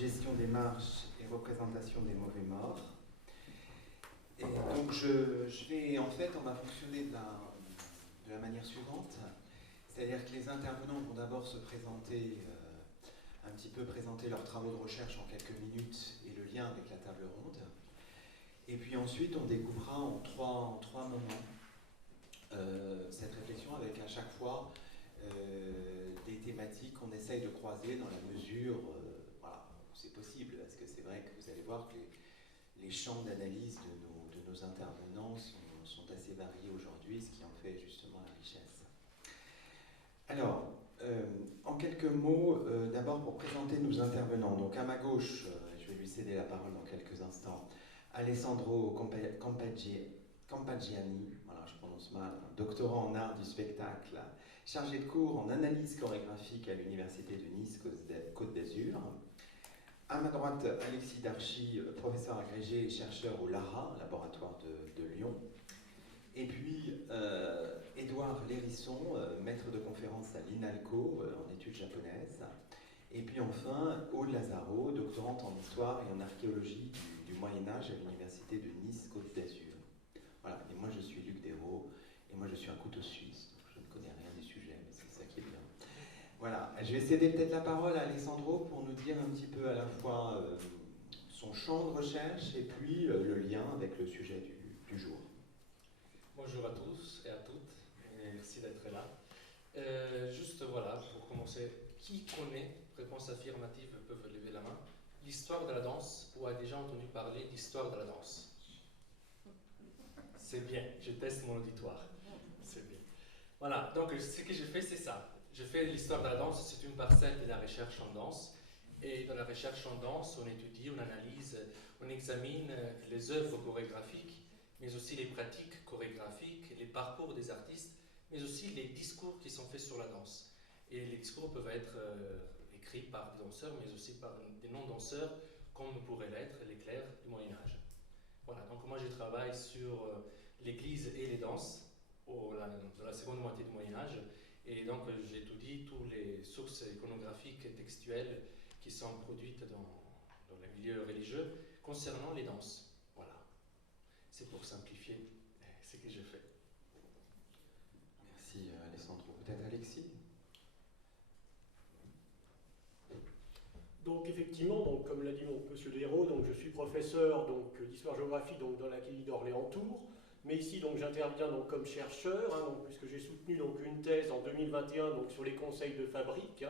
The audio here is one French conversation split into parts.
gestion des marges et représentation des mauvais morts. Et donc on va fonctionner de la manière suivante, c'est-à-dire que les intervenants vont d'abord se présenter, un petit peu présenter leurs travaux de recherche en quelques minutes et le lien avec la table ronde. Et puis ensuite, on découpera en trois moments cette réflexion avec à chaque fois des thématiques qu'on essaye de croiser dans la mesure voilà, où c'est possible, parce que c'est vrai que vous allez voir que les champs d'analyse de nos intervenants sont assez variés aujourd'hui, ce qui en fait justement la richesse. Alors, en quelques mots, d'abord pour présenter nos intervenants. Donc à ma gauche, je vais lui céder la parole dans quelques instants, Alessandro Campagiani, voilà, je prononce mal, doctorant en art du spectacle, chargé de cours en analyse chorégraphique à l'Université de Nice, Côte d'Azur. À ma droite, Alexis Darchy, professeur agrégé et chercheur au LARA, laboratoire de Lyon. Et puis, Édouard Lérisson, maître de conférence à l'INALCO, en études japonaises. Et puis enfin, Aude Lazaro, doctorante en histoire et en archéologie du Moyen-Âge à l'Université de Nice, Côte d'Azur. Voilà, et moi je suis Luc Dérault, et moi je suis un couteau suisse, donc je ne connais rien du sujet, mais c'est ça qui est bien. Voilà, je vais céder peut-être la parole à Alessandro pour nous dire un petit peu à la fois son champ de recherche et puis le lien avec le sujet du jour. Bonjour à tous et à toutes, et merci d'être là. Juste voilà, pour commencer, qui connaît, réponse affirmative, peuvent lever la main, l'histoire de la danse ou a déjà entendu parler d'histoire de la danse? C'est bien, je teste mon auditoire. C'est bien. Voilà, donc ce que je fais, c'est ça. Je fais l'histoire de la danse, c'est une parcelle de la recherche en danse. Et dans la recherche en danse, on étudie, on analyse, on examine les œuvres chorégraphiques, mais aussi les pratiques chorégraphiques, les parcours des artistes, mais aussi les discours qui sont faits sur la danse. Et les discours peuvent être écrits par des danseurs, mais aussi par des non-danseurs, comme pourraient l'être les clercs du Moyen-Âge. Voilà, donc moi je travaille sur l'Église et les danses dans la seconde moitié du Moyen-Âge, et donc j'étudie toutes les sources iconographiques et textuelles qui sont produites dans le milieu religieux concernant les danses. Voilà, c'est pour simplifier ce que je fais. Merci Alessandro. Peut-être Alexis? Donc effectivement, donc, comme l'a dit monsieur Dérault, donc je suis professeur d'histoire-géographie dans la clinique d'Orléans-Tours, mais ici donc j'interviens comme chercheur, puisque j'ai soutenu une thèse en 2021 sur les conseils de fabrique.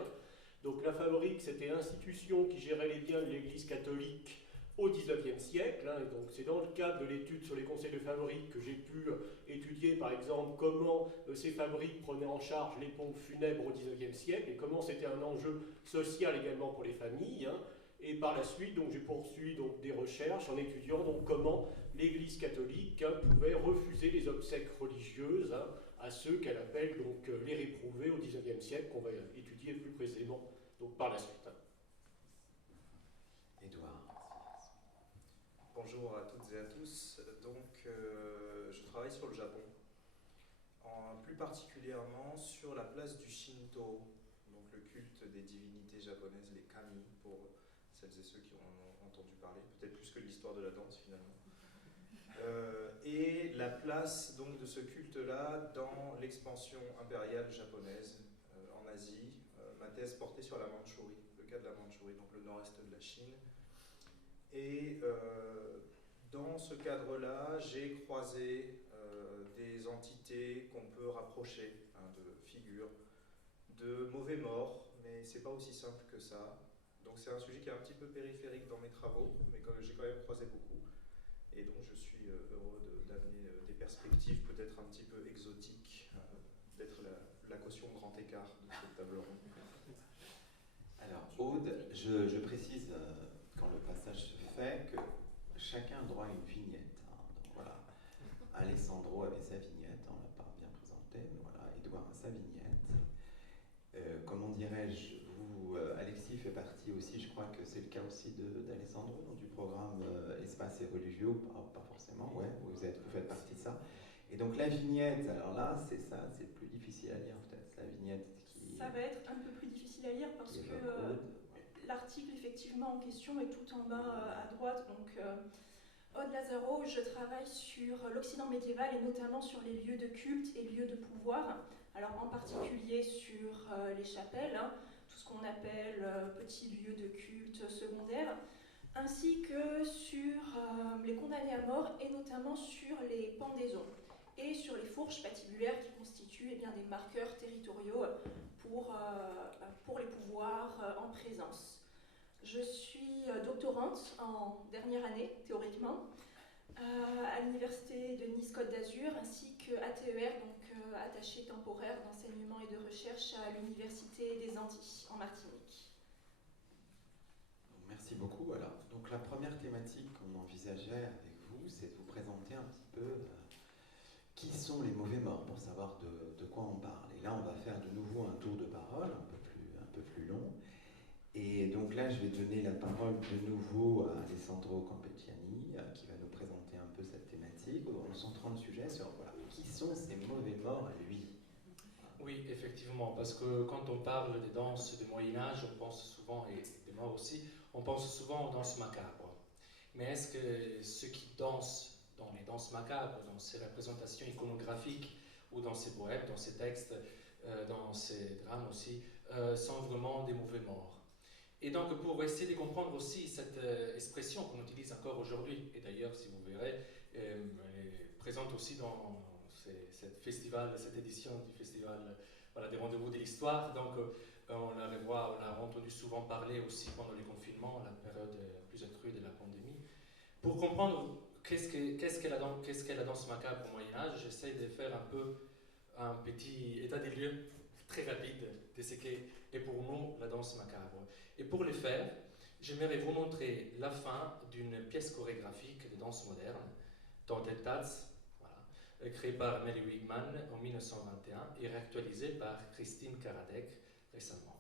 Donc la fabrique, c'était l'institution qui gérait les biens de l'Église catholique au XIXe siècle, et donc c'est dans le cadre de l'étude sur les conseils de fabrique que j'ai pu étudier par exemple comment ces fabriques prenaient en charge les pompes funèbres au XIXe siècle et comment c'était un enjeu social également pour les familles. Et par la suite, j'ai poursuivi des recherches en étudiant comment l'Église catholique pouvait refuser les obsèques religieuses à ceux qu'elle appelle les réprouvés au XIXe siècle, qu'on va étudier plus précisément par la suite. Édouard. Bonjour à toutes et à tous. Je travaille sur le Japon, plus particulièrement sur la place du Shinto, donc le culte des divinités japonaises, les kami, pour celles et ceux qui en ont entendu parler, peut-être plus que l'histoire de la danse finalement. Et la place de ce culte-là dans l'expansion impériale japonaise en Asie. Ma thèse portait sur la Mandchourie, le cas de la Mandchourie, donc le nord-est de la Chine. Et dans ce cadre-là, j'ai croisé des entités qu'on peut rapprocher de figures, de mauvais morts, mais c'est pas aussi simple que ça. Donc c'est un sujet qui est un petit peu périphérique dans mes travaux, mais que j'ai quand même croisé beaucoup. Et donc je suis heureux d'amener des perspectives peut-être un petit peu exotiques, d'être la caution grand écart de cette table ronde. Alors Aude, je précise quand le passage se fait que chacun a droit à une vignette. Donc voilà, Alessandro avait sa vignette, on ne l'a pas bien présenté, mais voilà, Édouard a sa vignette. Comment dirais-je, Alexis fait partie aussi, je crois que c'est le cas aussi d'Alessandro, du programme Espace et religieux, ou pas forcément, ouais, vous faites partie de ça. Et donc la vignette, alors là, c'est ça, c'est plus difficile à lire peut-être, la vignette qui... Ça va être un peu plus difficile à lire parce que l'article effectivement en question est tout en bas à droite, donc Aude Lazaro, je travaille sur l'Occident médiéval et notamment sur les lieux de culte et lieux de pouvoir, alors en particulier sur les chapelles, hein, tout ce qu'on appelle petits lieux de culte secondaires, ainsi que sur les condamnés à mort et notamment sur les pendaisons et sur les fourches patibulaires qui constituent bien, des marqueurs territoriaux pour les pouvoirs en présence. Je suis doctorante en dernière année, théoriquement, à l'Université de Nice-Côte d'Azur, ainsi qu'à TER, donc attaché temporaire d'enseignement et de recherche à l'Université des Antilles, en Martinique. Merci beaucoup. Alors, donc la première thématique qu'on envisageait avec vous, c'est de vous présenter un petit peu qui sont les mauvais morts, pour savoir de quoi on parle. Et là, on va faire de nouveau un tour de parole un peu plus long. Et donc là, je vais donner la parole de nouveau à Alessandro Campecciani, qui va nous présenter un peu cette thématique, en centrant le sujet sur voilà, qui sont ces mauvais morts à lui. Oui, effectivement, parce que quand on parle des danses du Moyen-Âge, on pense souvent, et des morts aussi, on pense souvent aux danses macabres. Mais est-ce que ceux qui dansent dans les danses macabres, dans ces représentations iconographiques, ou dans ces poèmes, dans ces textes, dans ces drames aussi, sont vraiment des mauvais morts? Et donc, pour essayer de comprendre aussi cette expression qu'on utilise encore aujourd'hui, et d'ailleurs, si vous verrez, elle est présente aussi dans cette édition du festival voilà, des rendez-vous de l'histoire. Donc, on la revoit, on l'a entendu souvent parler aussi pendant les confinements, la période plus accrue de la pandémie. Pour comprendre qu'est-ce qu'est la danse macabre au Moyen-Âge, j'essaie de faire un peu un petit état des lieux très rapide de ce qu'est pour nous la danse macabre. Et pour le faire, j'aimerais vous montrer la fin d'une pièce chorégraphique de danse moderne, Tordentatz, voilà, créée par Mary Wigman en 1921 et réactualisée par Christine Karadec récemment.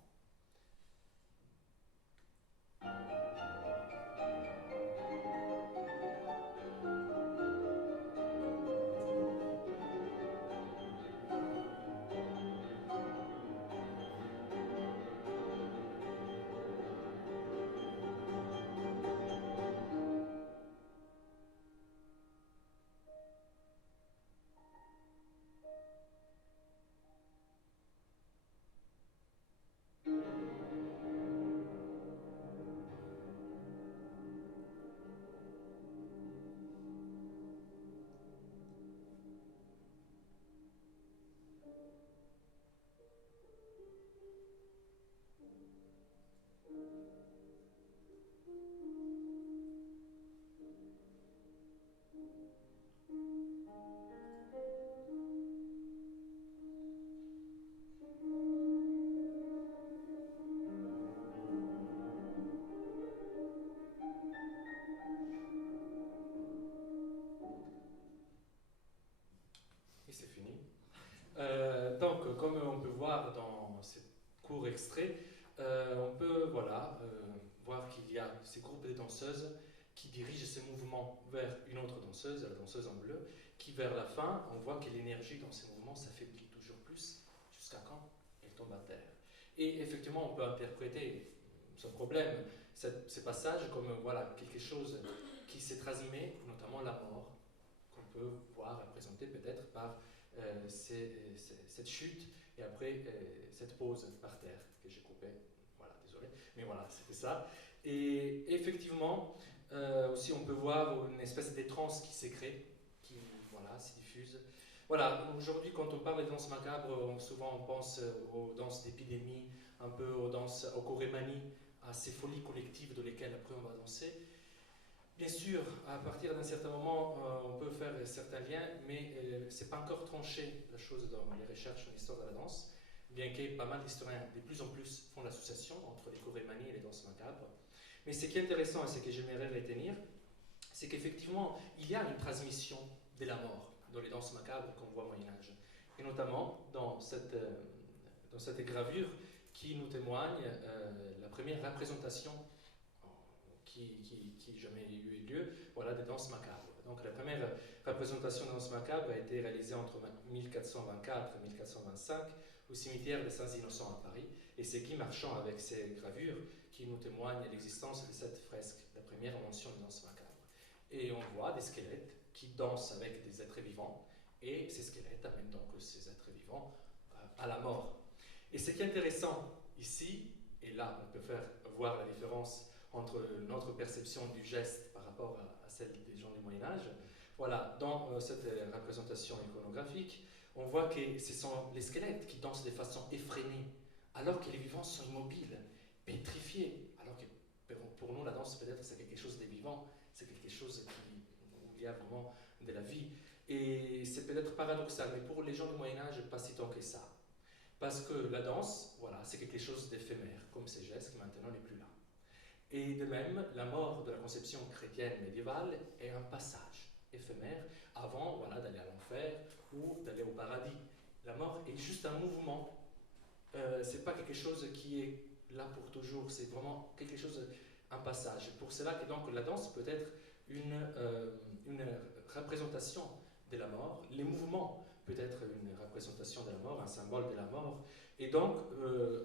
Donc, comme on peut voir dans ce court extrait, on peut voilà, voir qu'il y a ces groupes de danseuses qui dirigent ces mouvements vers une autre danseuse, la danseuse en bleu, qui vers la fin, on voit que l'énergie dans ces mouvements s'affaiblit toujours plus, jusqu'à quand elle tombe à terre. Et effectivement, on peut interpréter sans problème ce passage comme voilà, quelque chose qui se transmet, notamment la mort, qu'on peut voir représentée peut-être par cette chute et après cette pause par terre que j'ai coupée. Voilà, désolé, mais voilà, c'était ça. Et effectivement, aussi on peut voir une espèce de transe qui s'est créée, qui voilà, se diffuse. Voilà, aujourd'hui quand on parle de danse macabre, souvent on pense aux danses d'épidémie, un peu aux danses, aux chorémanies, à ces folies collectives dans lesquelles après on va danser. Bien sûr, à partir d'un certain moment, on peut faire certains liens, mais ce n'est pas encore tranché la chose dans les recherches en histoire de la danse, bien que pas mal d'historiens de plus en plus font l'association entre les chorémanies et les danses macabres. Mais ce qui est intéressant et ce que j'aimerais retenir, c'est qu'effectivement, il y a une transmission de la mort dans les danses macabres qu'on voit au Moyen-Âge, et notamment dans cette gravure qui nous témoigne la première représentation qui jamais eu lieu, voilà, des danses macabres. Donc la première représentation de danse macabre a été réalisée entre 1424 et 1425 au cimetière des Saints-Innocents à Paris, et c'est Guy Marchand, avec ses gravures, qui nous témoignent de l'existence de cette fresque, la première mention de danse macabre. Et on voit des squelettes qui dansent avec des êtres vivants, et ces squelettes amènent donc ces êtres vivants à la mort. Et ce qui est intéressant ici, et là on peut voir la différence entre notre perception du geste par rapport à celle des gens du Moyen-Âge, voilà, dans cette représentation iconographique, on voit que ce sont les squelettes qui dansent de façon effrénée, alors que les vivants sont immobiles, pétrifiés, alors que pour nous la danse peut-être c'est quelque chose de vivant, c'est quelque chose où il y a vraiment de la vie. Et c'est peut-être paradoxal, mais pour les gens du Moyen-Âge, pas si tant que ça. Parce que la danse, voilà, c'est quelque chose d'éphémère, comme ces gestes qui maintenant n'est plus là. Et de même, la mort de la conception chrétienne médiévale est un passage éphémère avant voilà, d'aller à l'enfer ou d'aller au paradis. La mort est juste un mouvement. C'est pas quelque chose qui est là pour toujours, c'est vraiment quelque chose, un passage. Pour cela que donc la danse peut être une représentation de la mort, les mouvements peut être une représentation de la mort, un symbole de la mort, et donc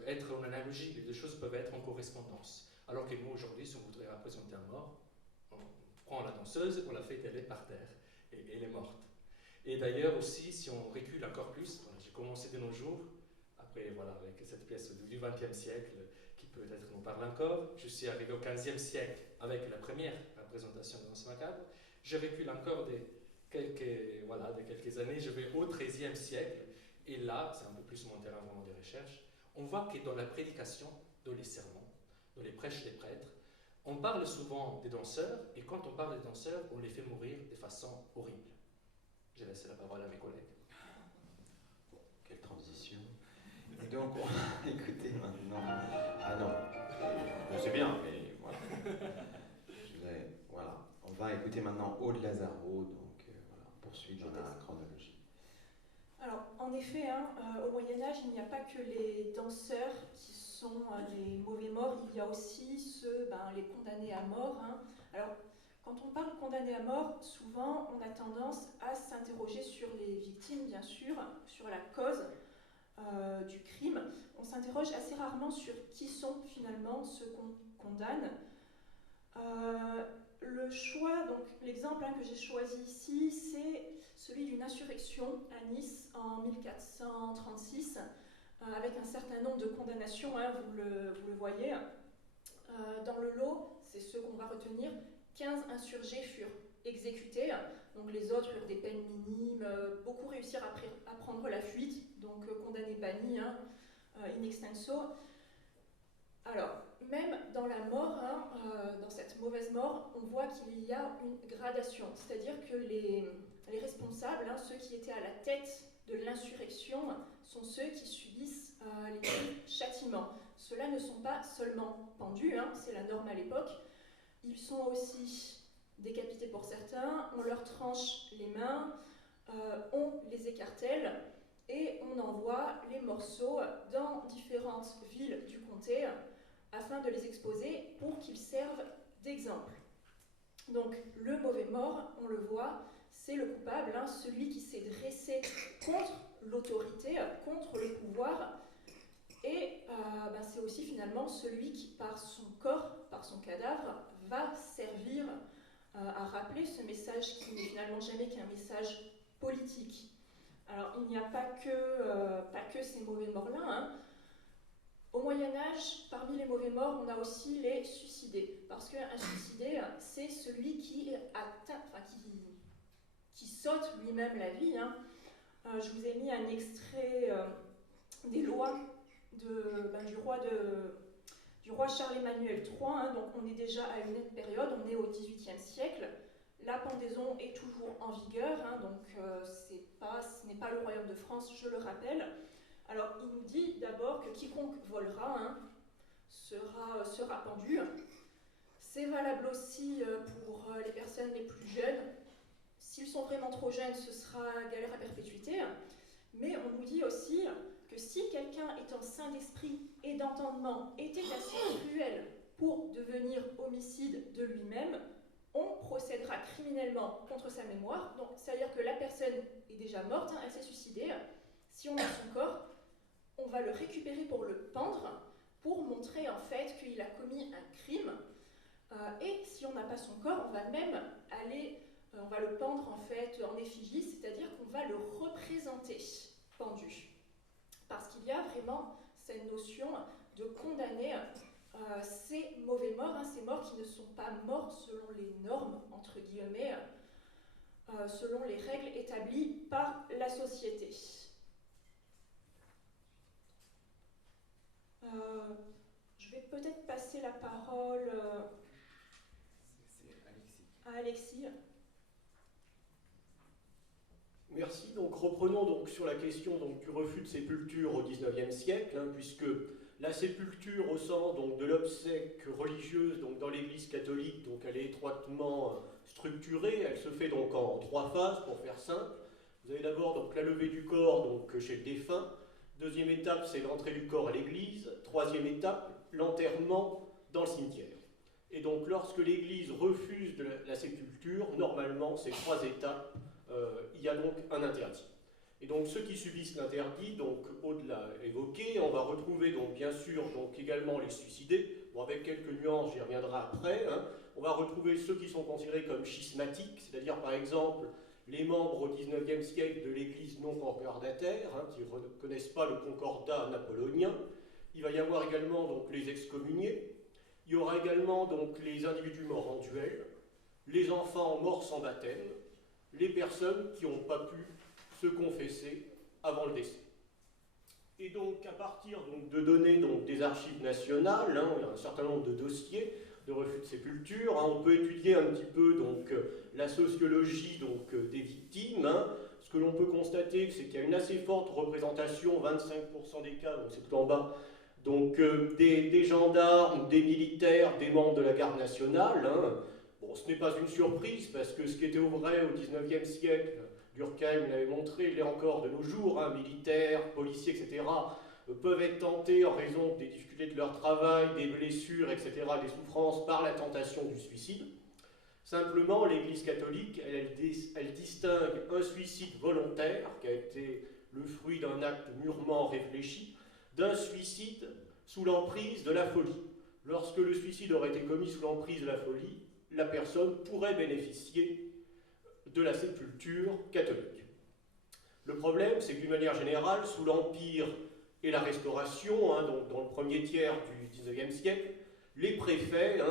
être en analogie, les deux choses peuvent être en correspondance. Alors que nous aujourd'hui, si on voudrait représenter un mort, on prend la danseuse, on la fait étaler par terre, et elle est morte. Et d'ailleurs aussi, si on recule encore plus, voilà, j'ai commencé de nos jours, après voilà, avec cette pièce du XXe siècle, qui peut-être nous parle encore, je suis arrivé au XVe siècle avec la première représentation de danse macabre, je recule encore de quelques années, je vais au XIIIe siècle, et là, c'est un peu plus mon terrain vraiment de recherche, on voit que dans la prédication, dans les sermons, dans les prêches des prêtres, on parle souvent des danseurs, et quand on parle des danseurs, on les fait mourir de façon horrible. Je laisse la parole à mes collègues. Bon, quelle transition. Et donc, on va écouter maintenant... Ah non, c'est bien, mais voilà. Voilà. On va écouter maintenant Aude Lazaro, donc voilà, on poursuit dans la chronologie. Alors, en effet, au Moyen-Âge, il n'y a pas que les danseurs qui sont les mauvais morts, il y a aussi les condamnés à mort. Alors, quand on parle condamnés à mort, souvent on a tendance à s'interroger sur les victimes, bien sûr, sur la cause du crime. On s'interroge assez rarement sur qui sont finalement ceux qu'on condamne. Le choix, donc l'exemple que j'ai choisi ici, c'est celui d'une insurrection à Nice en 1436, avec un certain nombre de condamnations, vous le voyez. Dans le lot, c'est ce qu'on va retenir, 15 insurgés furent exécutés, donc les autres eurent des peines minimes, beaucoup réussirent à prendre la fuite, donc condamnés bannis, in extenso. Alors, même dans la mort, dans cette mauvaise mort, on voit qu'il y a une gradation, c'est-à-dire que les responsables, ceux qui étaient à la tête de l'insurrection, sont ceux qui subissent les châtiments. Ceux-là ne sont pas seulement pendus, c'est la norme à l'époque, ils sont aussi décapités pour certains, on leur tranche les mains, on les écartèle et on envoie les morceaux dans différentes villes du comté afin de les exposer pour qu'ils servent d'exemple. Donc le mauvais mort, on le voit, c'est le coupable, celui qui s'est dressé contre l'autorité, contre le pouvoir, et c'est aussi finalement celui qui, par son corps, par son cadavre, va servir à rappeler ce message qui n'est finalement jamais qu'un message politique. Alors il n'y a pas que ces mauvais morts-là. Au Moyen-Âge, parmi les mauvais morts, on a aussi les suicidés. Parce qu'un suicidé, c'est celui qui saute lui-même la vie. Je vous ai mis un extrait des lois du roi Charles-Emmanuel III. Donc on est déjà à une autre période, on est au XVIIIe siècle. La pendaison est toujours en vigueur, donc ce n'est pas le royaume de France, je le rappelle. Alors, il nous dit d'abord que quiconque volera sera pendu. C'est valable aussi pour les personnes les plus jeunes. S'ils sont vraiment trop jeunes, ce sera galère à perpétuité. Mais on nous dit aussi que si quelqu'un étant saint d'esprit et d'entendement était assez cruel pour devenir homicide de lui-même, on procédera criminellement contre sa mémoire. Donc, c'est-à-dire que la personne est déjà morte, elle s'est suicidée. Si on a son corps, on va le récupérer pour le pendre, pour montrer en fait qu'il a commis un crime. Et si on n'a pas son corps, on va même on va le pendre en fait en effigie, c'est-à-dire qu'on va le représenter pendu. Parce qu'il y a vraiment cette notion de condamner ces mauvais morts, ces morts qui ne sont pas morts selon les normes, entre guillemets, selon les règles établies par la société. Je vais peut-être passer la parole à Alexis. Merci. Donc reprenons donc sur la question donc, du refus de sépulture au XIXe siècle, puisque la sépulture au sens donc, de l'obsèque religieuse donc, dans l'Église catholique, donc, elle est étroitement structurée. Elle se fait donc en 3 phases, pour faire simple. Vous avez d'abord donc, la levée du corps donc, chez le défunt. Deuxième étape, c'est l'entrée du corps à l'église. Troisième étape, l'enterrement dans le cimetière. Et donc, lorsque l'église refuse de la sépulture, normalement, ces 3 étapes, il y a donc un interdit. Et donc, ceux qui subissent l'interdit, donc au-delà évoqué, on va retrouver donc bien sûr donc également les suicidés. Bon, avec quelques nuances, j'y reviendrai après. On va retrouver ceux qui sont considérés comme schismatiques, c'est-à-dire par exemple les membres au XIXe siècle de l'Église non concordataire, qui ne reconnaissent pas le concordat napoléonien. Il va y avoir également donc, les excommuniés. Il y aura également donc, les individus morts en duel, les enfants morts sans baptême, les personnes qui n'ont pas pu se confesser avant le décès. Et donc, à partir donc, de données donc, des archives nationales, il y a un certain nombre de dossiers de refus de sépulture. On peut étudier un petit peu donc, la sociologie donc, des victimes. Ce que l'on peut constater, c'est qu'il y a une assez forte représentation, 25% des cas, donc c'est tout en bas, donc, des gendarmes, des militaires, des membres de la garde nationale. Bon, ce n'est pas une surprise, parce que ce qui était vrai au XIXe siècle, Durkheim l'avait montré, il l'est encore de nos jours, militaires, policiers, etc., peuvent être tentés en raison des difficultés de leur travail, des blessures, etc., des souffrances par la tentation du suicide. Simplement, l'Église catholique, elle distingue un suicide volontaire, qui a été le fruit d'un acte mûrement réfléchi, d'un suicide sous l'emprise de la folie. Lorsque le suicide aurait été commis sous l'emprise de la folie, la personne pourrait bénéficier de la sépulture catholique. Le problème, c'est que d'une manière générale, sous l'Empire et la Restauration, donc dans le premier tiers du XIXe siècle, les préfets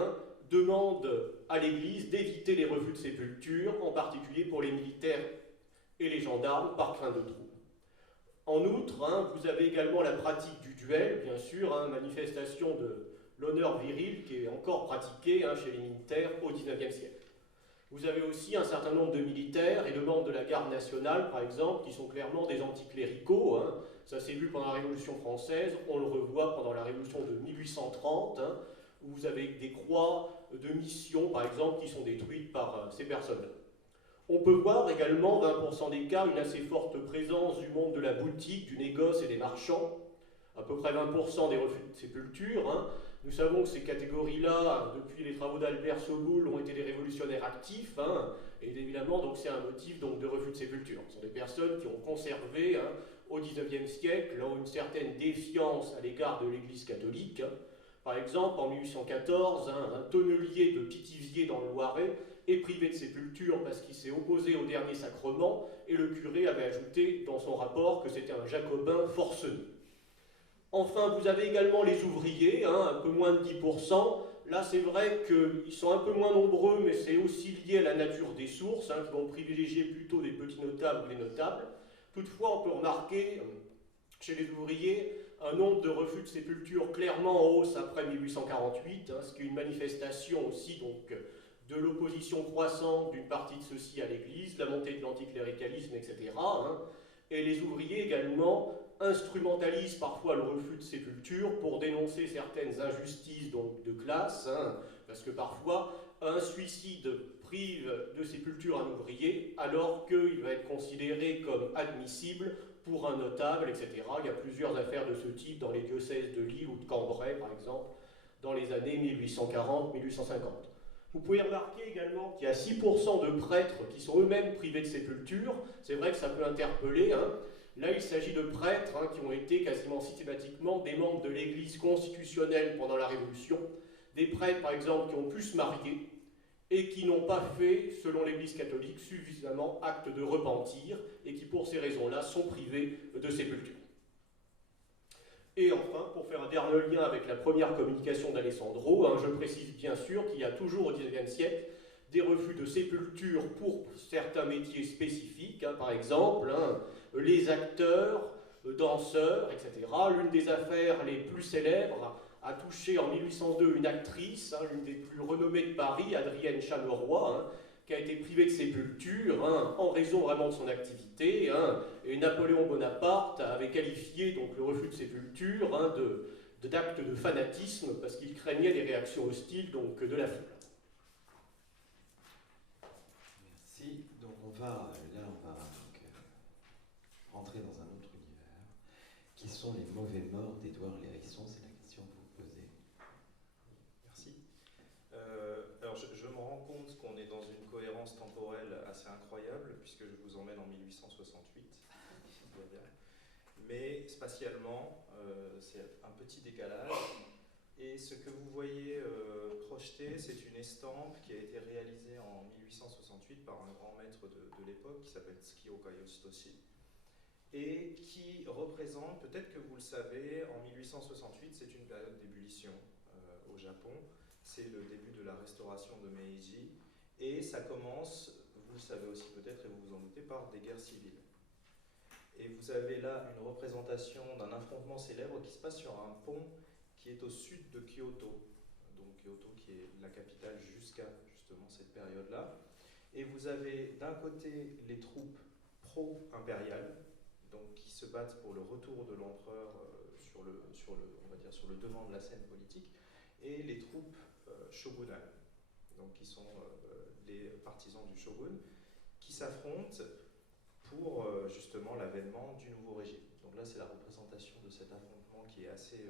demandent à l'Église d'éviter les refus de sépulture, en particulier pour les militaires et les gendarmes, par crainte de troubles. En outre, vous avez également la pratique du duel, bien sûr, manifestation de l'honneur viril qui est encore pratiquée chez les militaires au XIXe siècle. Vous avez aussi un certain nombre de militaires et de membres de la garde nationale, par exemple, qui sont clairement des anticléricaux. Ça s'est vu pendant la Révolution française, on le revoit pendant la Révolution de 1830, où vous avez des croix de mission, par exemple, qui sont détruites par ces personnes-là. On peut voir également, 20% des cas, une assez forte présence du monde de la boutique, du négoce et des marchands, à peu près 20% des refus de sépulture. Nous savons que ces catégories-là, depuis les travaux d'Albert Soboul, ont été des révolutionnaires actifs, et évidemment, donc, c'est un motif donc, de refus de sépulture. Ce sont des personnes qui ont conservé, au XIXe siècle, une certaine défiance à l'égard de l'Église catholique. Par exemple, en 1814, un tonnelier de Pithiviers dans le Loiret est privé de sépulture parce qu'il s'est opposé au dernier sacrement, et le curé avait ajouté dans son rapport que c'était un jacobin forcené. Enfin, vous avez également les ouvriers, un peu moins de 10%. Là, c'est vrai qu'ils sont un peu moins nombreux, mais c'est aussi lié à la nature des sources, qui vont privilégier plutôt des petits notables ou les notables. Toutefois, on peut remarquer, chez les ouvriers, un nombre de refus de sépulture clairement en hausse après 1848, ce qui est une manifestation aussi donc, de l'opposition croissante d'une partie de ceux-ci à l'Église, la montée de l'anticléricalisme, etc. Et les ouvriers également instrumentalisent parfois le refus de sépulture pour dénoncer certaines injustices donc, de classe, parce que parfois un suicide prive de sépulture un ouvrier alors qu'il va être considéré comme admissible pour un notable, etc. Il y a plusieurs affaires de ce type dans les diocèses de Lille ou de Cambrai, par exemple, dans les années 1840-1850. Vous pouvez remarquer également qu'il y a 6% de prêtres qui sont eux-mêmes privés de sépulture. C'est vrai que ça peut interpeller. Là, il s'agit de prêtres qui ont été quasiment systématiquement des membres de l'Église constitutionnelle pendant la Révolution, des prêtres, par exemple, qui ont pu se marier et qui n'ont pas fait, selon l'Église catholique, suffisamment acte de repentir et qui, pour ces raisons-là, sont privés de sépulture. Et enfin, pour faire un dernier lien avec la première communication d'Alessandro, je précise bien sûr qu'il y a toujours au XIXe siècle des refus de sépulture pour certains métiers spécifiques, par exemple les acteurs, danseurs, etc. L'une des affaires les plus célèbres a touché en 1802 une actrice, l'une des plus renommées de Paris, Adrienne Chameroy, qui a été privée de sépulture en raison vraiment de son activité. Et Napoléon Bonaparte avait qualifié donc le refus de sépulture d'acte de fanatisme parce qu'il craignait les réactions hostiles donc, de la foule. Merci. Donc on va rentrer dans un autre univers. Qui sont les mauvais morts d'Édouard Lérisson? C'est la question que vous posez. Merci. Alors je me rends compte qu'on est dans une cohérence temporelle assez incroyable puisque je vous emmène en 1868. Mais spatialement, c'est un petit décalage. Et ce que vous voyez projeté, c'est une estampe qui a été réalisée en 1868 par un grand maître de l'époque qui s'appelle Tsukio Kayoshitoshi et qui représente, peut-être que vous le savez, en 1868, c'est une période d'ébullition au Japon. C'est le début de la restauration de Meiji et ça commence, vous le savez aussi peut-être et vous vous en doutez, par des guerres civiles. Et vous avez là une représentation d'un affrontement célèbre qui se passe sur un pont qui est au sud de Kyoto, donc Kyoto qui est la capitale jusqu'à justement cette période-là. Et vous avez d'un côté les troupes pro-impériales, donc qui se battent pour le retour de l'empereur sur le devant de la scène politique, et les troupes shogunales, donc qui sont les partisans du shogun, qui s'affrontent pour justement l'avènement du nouveau régime. Donc là, c'est la représentation de cet affrontement qui est assez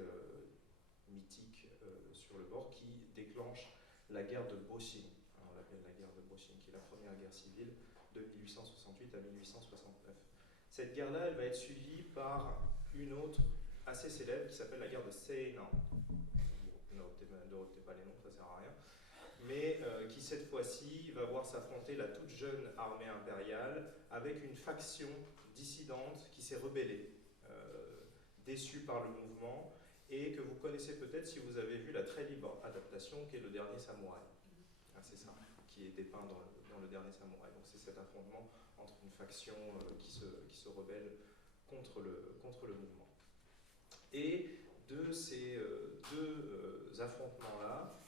mythique sur le bord, qui déclenche la guerre de Boshin. On l'appelle la guerre de Boshin, qui est la première guerre civile de 1868 à 1869. Cette guerre-là, elle va être suivie par une autre assez célèbre qui s'appelle la guerre de Seinan. Ne retenez pas les noms, ça sert à rien. Mais qui cette fois-ci va voir s'affronter la toute jeune armée impériale avec une faction dissidente qui s'est rebellée, déçue par le mouvement, et que vous connaissez peut-être si vous avez vu la très libre adaptation qui est Le Dernier Samouraï. C'est ça, qui est dépeint dans Le Dernier Samouraï. Donc c'est cet affrontement entre une faction qui se rebelle contre le mouvement. Et de ces deux affrontements-là,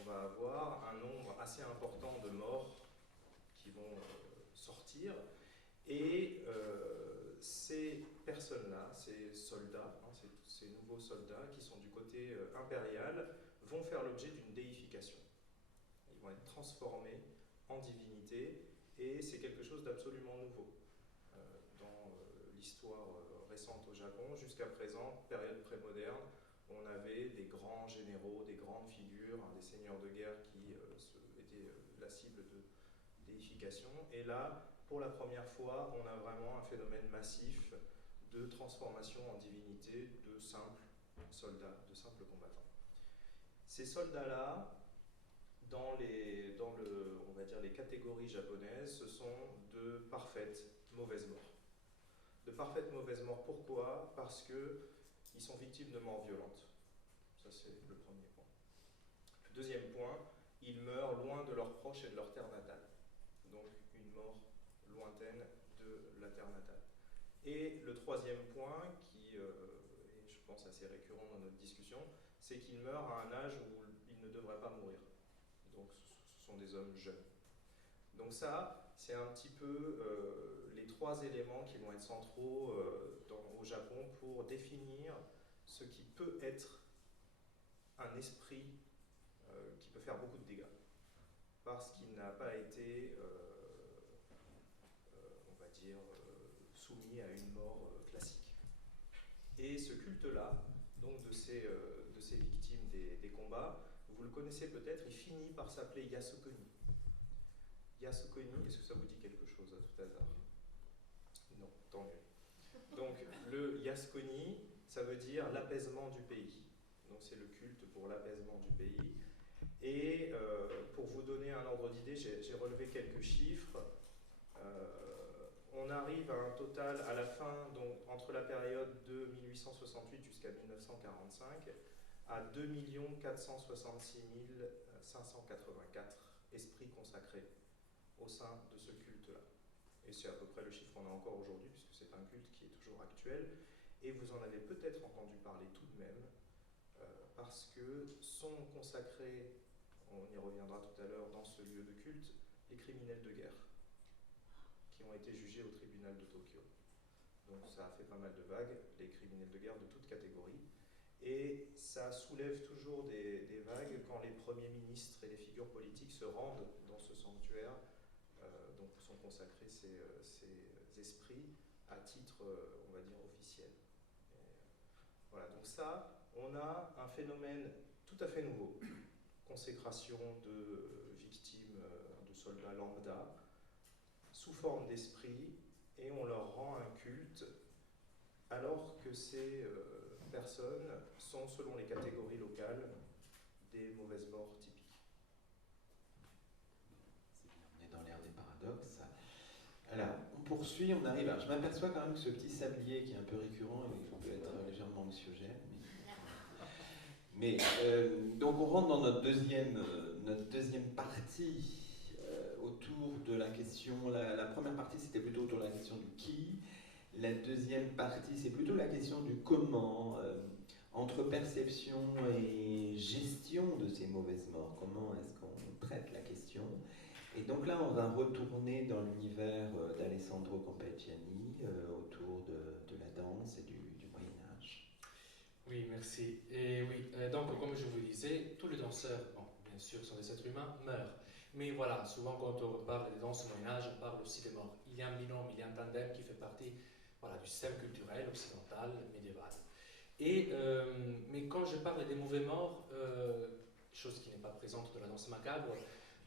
on va avoir un nombre assez important de morts qui vont sortir. Et ces personnes-là, ces soldats, ces nouveaux soldats qui sont du côté impérial, vont faire l'objet d'une déification. Ils vont être transformés en divinité et c'est quelque chose d'absolument nouveau dans l'histoire récente au Japon. Jusqu'à présent, période prémoderne, on avait des grands généraux, des grandes figures, des seigneurs de guerre qui étaient la cible de déification. Et là, pour la première fois, on a vraiment un phénomène massif de transformation en divinité de simples soldats, de simples combattants. Ces soldats-là, on va dire les catégories japonaises, ce sont de parfaites mauvaises morts. De parfaites mauvaises morts, pourquoi? Parce qu'ils sont victimes de morts violentes. Ça, c'est le premier point. Le deuxième point, ils meurent loin de leurs proches et de leur terre natale. Donc, une mort lointaine de la terre natale. Et le troisième point, qui est, je pense, assez récurrent dans notre discussion, c'est qu'ils meurent à un âge où ils ne devraient pas mourir. Donc, ce sont des hommes jeunes. Donc ça, c'est un petit peu les trois éléments qui vont être centraux au Japon pour définir ce qui peut être un esprit qui peut faire beaucoup de dégâts, parce qu'il n'a pas été, on va dire, soumis à une mort classique. Et ce culte-là, donc de ces victimes des combats, vous le connaissez peut-être, il finit par s'appeler Yasukuni. Yasukuni, est-ce que ça vous dit quelque chose à tout hasard? Non, tant mieux. Donc le Yaskoni, ça veut dire l'apaisement du pays. Donc c'est le culte pour l'apaisement du pays. Et pour vous donner un ordre d'idée, j'ai relevé quelques chiffres. On arrive à un total à la fin, donc entre la période de 1868 jusqu'à 1945, à 2 466 584 esprits consacrés au sein de ce culte-là. Et c'est à peu près le chiffre qu'on a encore aujourd'hui, puisque c'est un culte qui est toujours actuel. Et vous en avez peut-être entendu parler tout de même, parce que sont consacrés, on y reviendra tout à l'heure, dans ce lieu de culte, les criminels de guerre, qui ont été jugés au tribunal de Tokyo. Donc ça a fait pas mal de vagues, les criminels de guerre de toutes catégories. Et ça soulève toujours des vagues quand les premiers ministres et les figures politiques se rendent dans ce sanctuaire, donc où sont consacrés ces esprits à titre, on va dire, officiel. Voilà, donc ça, on a un phénomène tout à fait nouveau. Consécration de victimes, de soldats lambda, sous forme d'esprit, et on leur rend un culte, alors que ces personnes sont, selon les catégories locales, des mauvaises morts typiques. C'est bien, on est dans l'ère des paradoxes. Alors, on poursuit, on arrive à... Je m'aperçois quand même que ce petit sablier qui est un peu récurrent, il peut être légèrement anxiogène. Mais donc on rentre dans notre deuxième partie autour de la question... La première partie, c'était plutôt autour de la question du qui. La deuxième partie, c'est plutôt la question du comment, entre perception et gestion de ces mauvaises morts. Comment est-ce qu'on traite la question? Et donc là, on va retourner dans l'univers d'Alessandro Campegiani, autour de la danse et du Moyen-Âge. Oui, merci. Et oui, donc comme je vous disais, tous les danseurs, bon, bien sûr, sont des êtres humains, meurent. Mais voilà, souvent quand on parle des danses au Moyen-Âge, on parle aussi des morts. Il y a un binôme, il y a un tandem qui fait partie, voilà, du système culturel occidental, médiéval. Et, mais quand je parle des mauvais morts, chose qui n'est pas présente dans la danse macabre,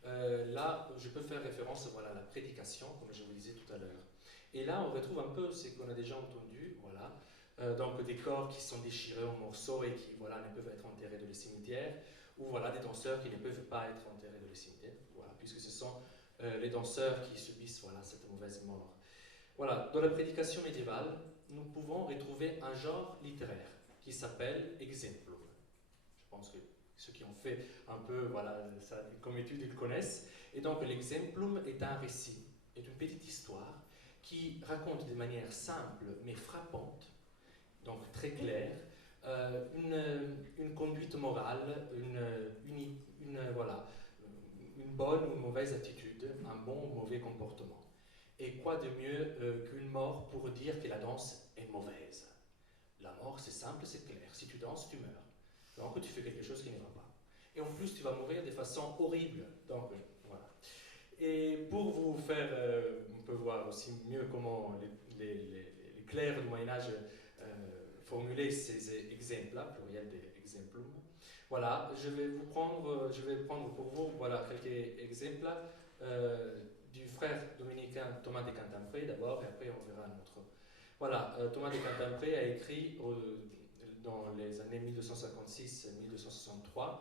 là, je peux faire référence, voilà, à la prédication, comme je vous disais tout à l'heure. Et là, on retrouve un peu ce qu'on a déjà entendu, voilà, donc des corps qui sont déchirés en morceaux et qui, voilà, ne peuvent être enterrés dans les cimetières, ou voilà, des danseurs qui ne peuvent pas être enterrés dans les cimetières, voilà, puisque ce sont les danseurs qui subissent, voilà, cette mauvaise mort. Voilà, dans la prédication médiévale, nous pouvons retrouver un genre littéraire qui s'appelle exemplum. Je pense que ceux qui ont fait un peu, voilà, ça comme étude, ils connaissent. Et donc l'exemplum est un récit, est une petite histoire qui raconte de manière simple mais frappante, donc très claire, une conduite morale, voilà, une bonne ou une mauvaise attitude, un bon ou mauvais comportement. Et quoi de mieux qu'une mort pour dire que la danse est mauvaise? La mort, c'est simple, c'est clair. Si tu danses, tu meurs. Donc tu fais quelque chose qui ne va pas. Et en plus, tu vas mourir de façon horrible. Donc voilà. Et pour vous faire, on peut voir aussi mieux comment les clercs du Moyen-Âge formulaient ces exemples-là, pluriel des exemplum. Voilà, je vais prendre pour vous, voilà, quelques exemples du frère dominicain Thomas de Cantimpré d'abord, et après on verra un autre. Voilà, Thomas de Cantimpré a écrit dans les années 1256-1263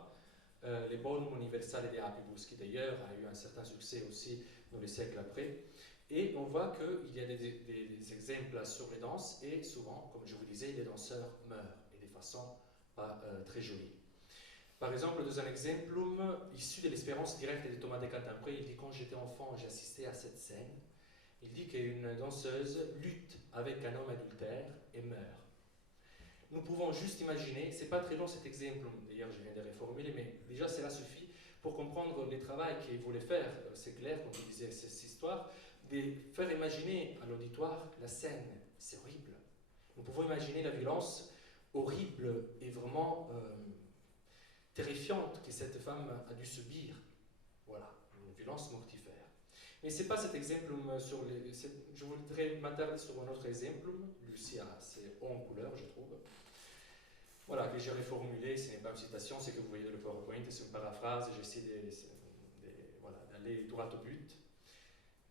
les Bonum Universale de Apibus, qui d'ailleurs a eu un certain succès aussi dans les siècles après. Et on voit qu'il y a des exemples sur les danses, et souvent, comme je vous disais, les danseurs meurent, et de façon pas très jolie. Par exemple, dans un exemplum issu de l'expérience directe de Thomas de Cantimpré, il dit: quand j'étais enfant, j'ai assisté à cette scène. Il dit qu'une danseuse lutte avec un homme adultère et meurt. Nous pouvons juste imaginer, c'est pas très long cet exemple, d'ailleurs je viens de reformuler, mais déjà cela suffit pour comprendre le travail qu'il voulait faire. C'est clair, comme je disais, cette histoire, de faire imaginer à l'auditoire la scène. C'est horrible. Nous pouvons imaginer la violence horrible et vraiment terrifiante que cette femme a dû subir. Voilà, une violence mortifère. Mais ce n'est pas cet exemple sur les... Je voudrais m'attarder sur un autre exemple, lui-ci assez haut en couleur, je trouve. Voilà, que j'ai reformulé, ce n'est pas une citation, c'est que vous voyez dans le PowerPoint, c'est une paraphrase, j'essaie voilà, d'aller droit au but.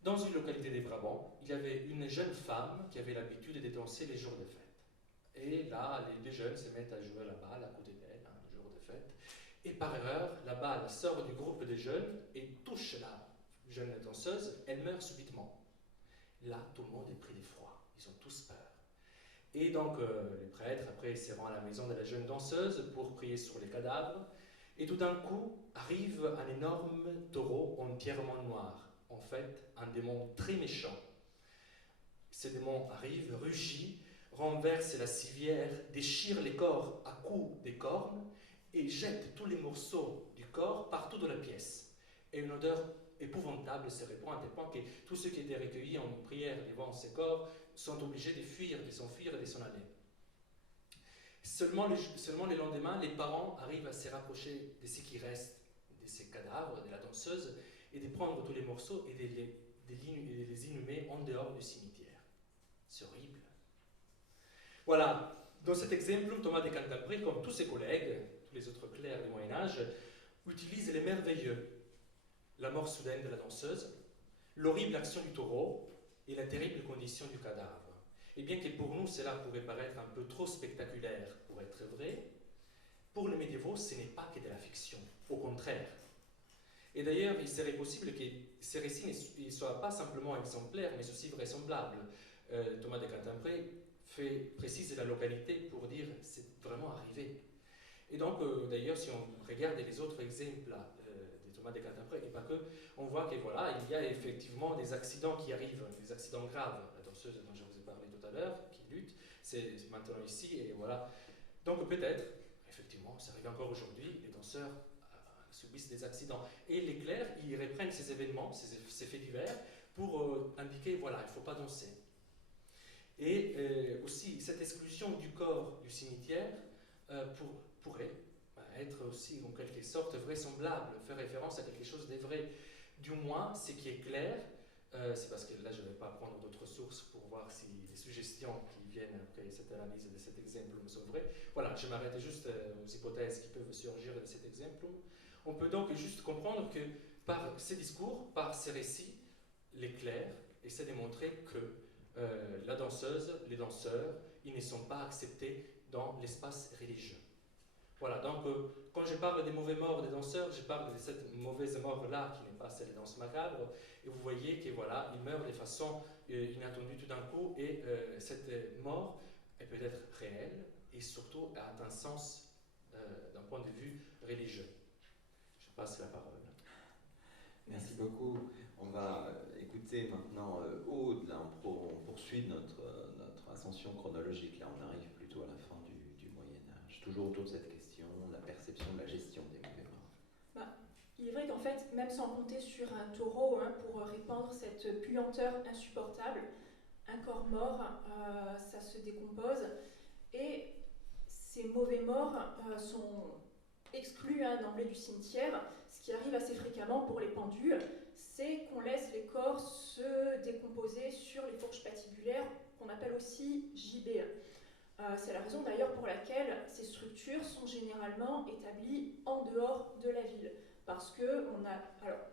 Dans une localité des Brabants, il y avait une jeune femme qui avait l'habitude de danser les jours de fête. Et là, les deux jeunes se mettent à jouer à la balle à côté d'elle, le jour de fête. Et par erreur, la balle sort du groupe de jeunes et touche la jeune danseuse. Elle meurt subitement. Là, tout le monde est pris d'effroi. Ils ont tous peur. Et donc, les prêtres, après, se rendent à la maison de la jeune danseuse pour prier sur les cadavres. Et tout d'un coup, arrive un énorme taureau entièrement noir. En fait, un démon très méchant. Ce démon arrive, rugit, renverse la civière, déchire les corps à coups des cornes et jette tous les morceaux du corps partout dans la pièce. Et une odeur épouvantable se répand à tel point que tous ceux qui étaient recueillis en prière devant ces corps sont obligés de fuir, de s'enfuir et de s'en aller. Seulement le lendemain, les parents arrivent à se rapprocher de ce qui reste de ces cadavres, de la danseuse, et de prendre tous les morceaux et de les inhumer en dehors du cimetière. C'est horrible. Voilà, dans cet exemple, Thomas de Cantabrie, comme tous ses collègues, tous les autres clercs du Moyen-Âge, utilise les merveilleux, la mort soudaine de la danseuse, l'horrible action du taureau et la terrible condition du cadavre. Et bien que pour nous cela pouvait paraître un peu trop spectaculaire pour être vrai, pour les médiévaux ce n'est pas que de la fiction, au contraire. Et d'ailleurs, il serait possible que ces récits ne soient pas simplement exemplaires, mais aussi vraisemblables. Thomas de Cantabrie précise la localité pour dire c'est vraiment arrivé. Et donc, d'ailleurs, si on regarde les autres exemples de Thomas de Cantabrie, et pas que, on voit que voilà, il y a effectivement des accidents qui arrivent, des accidents graves. La danseuse dont je vous ai parlé tout à l'heure, qui lutte, c'est maintenant ici, et voilà. Donc peut-être, effectivement, ça arrive encore aujourd'hui, les danseurs subissent des accidents. Et les clercs, ils reprennent ces événements, ces faits divers, pour indiquer, voilà, il ne faut pas danser. Et aussi, cette exclusion du corps du cimetière pourrait être aussi, en quelque sorte, vraisemblable, faire référence à quelque chose de vrai. Du moins, ce qui est clair, c'est parce que là, je ne vais pas prendre d'autres sources pour voir si les suggestions qui viennent après cette analyse de cet exemple me sont vraies. Voilà, je m'arrête juste aux hypothèses qui peuvent surgir de cet exemple. On peut donc juste comprendre que par ces discours, par ces récits, les clercs essaient de montrer que la danseuse, les danseurs, ils ne sont pas acceptés dans l'espace religieux. Voilà, donc quand je parle des mauvais morts des danseurs, je parle de cette mauvaise mort-là qui n'est pas celle des danses macabres, et vous voyez que voilà, ils meurent de façon inattendue tout d'un coup, et cette mort est peut-être réelle, et surtout a un sens d'un point de vue religieux. Je passe la parole. Merci beaucoup. On va écouter maintenant Aude. Là, on poursuit notre ascension chronologique. Là, on arrive plutôt à la fin du Moyen-Âge. Toujours autour de cette question, la perception de la gestion des mauvais morts. Il est vrai qu'en fait, même sans compter sur un taureau pour répandre cette puanteur insupportable, un corps mort, ça se décompose. Et ces mauvais morts sont exclus d'emblée du cimetière. Ce qui arrive assez fréquemment pour les pendus, c'est qu'on laisse les corps se décomposer sur les fourches patibulaires, qu'on appelle aussi gibets. C'est la raison d'ailleurs pour laquelle ces structures sont généralement établies en dehors de la ville. Parce que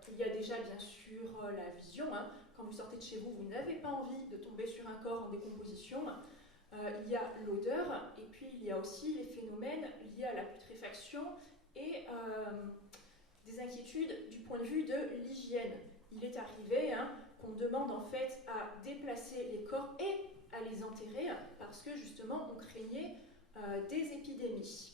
il y a déjà bien sûr la vision. Quand vous sortez de chez vous, vous n'avez pas envie de tomber sur un corps en décomposition. Il y a l'odeur, et puis il y a aussi les phénomènes liés à la putréfaction et des inquiétudes du point de vue de l'hygiène. Il est arrivé qu'on demande en fait à déplacer les corps et à les enterrer parce que justement on craignait des épidémies.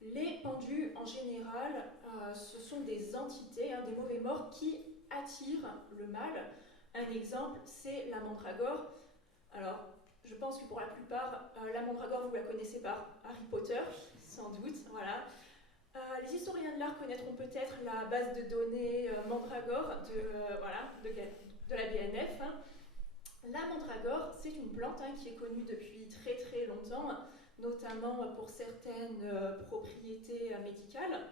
Les pendus en général, ce sont des entités, des mauvais morts qui attirent le mal. Un exemple, c'est la mandragore. Alors, je pense que pour la plupart, la mandragore, vous la connaissez par Harry Potter, sans doute, voilà. Les historiens de l'art connaîtront peut-être la base de données mandragore de la BNF. La mandragore, c'est une plante qui est connue depuis très très longtemps, notamment pour certaines propriétés médicales.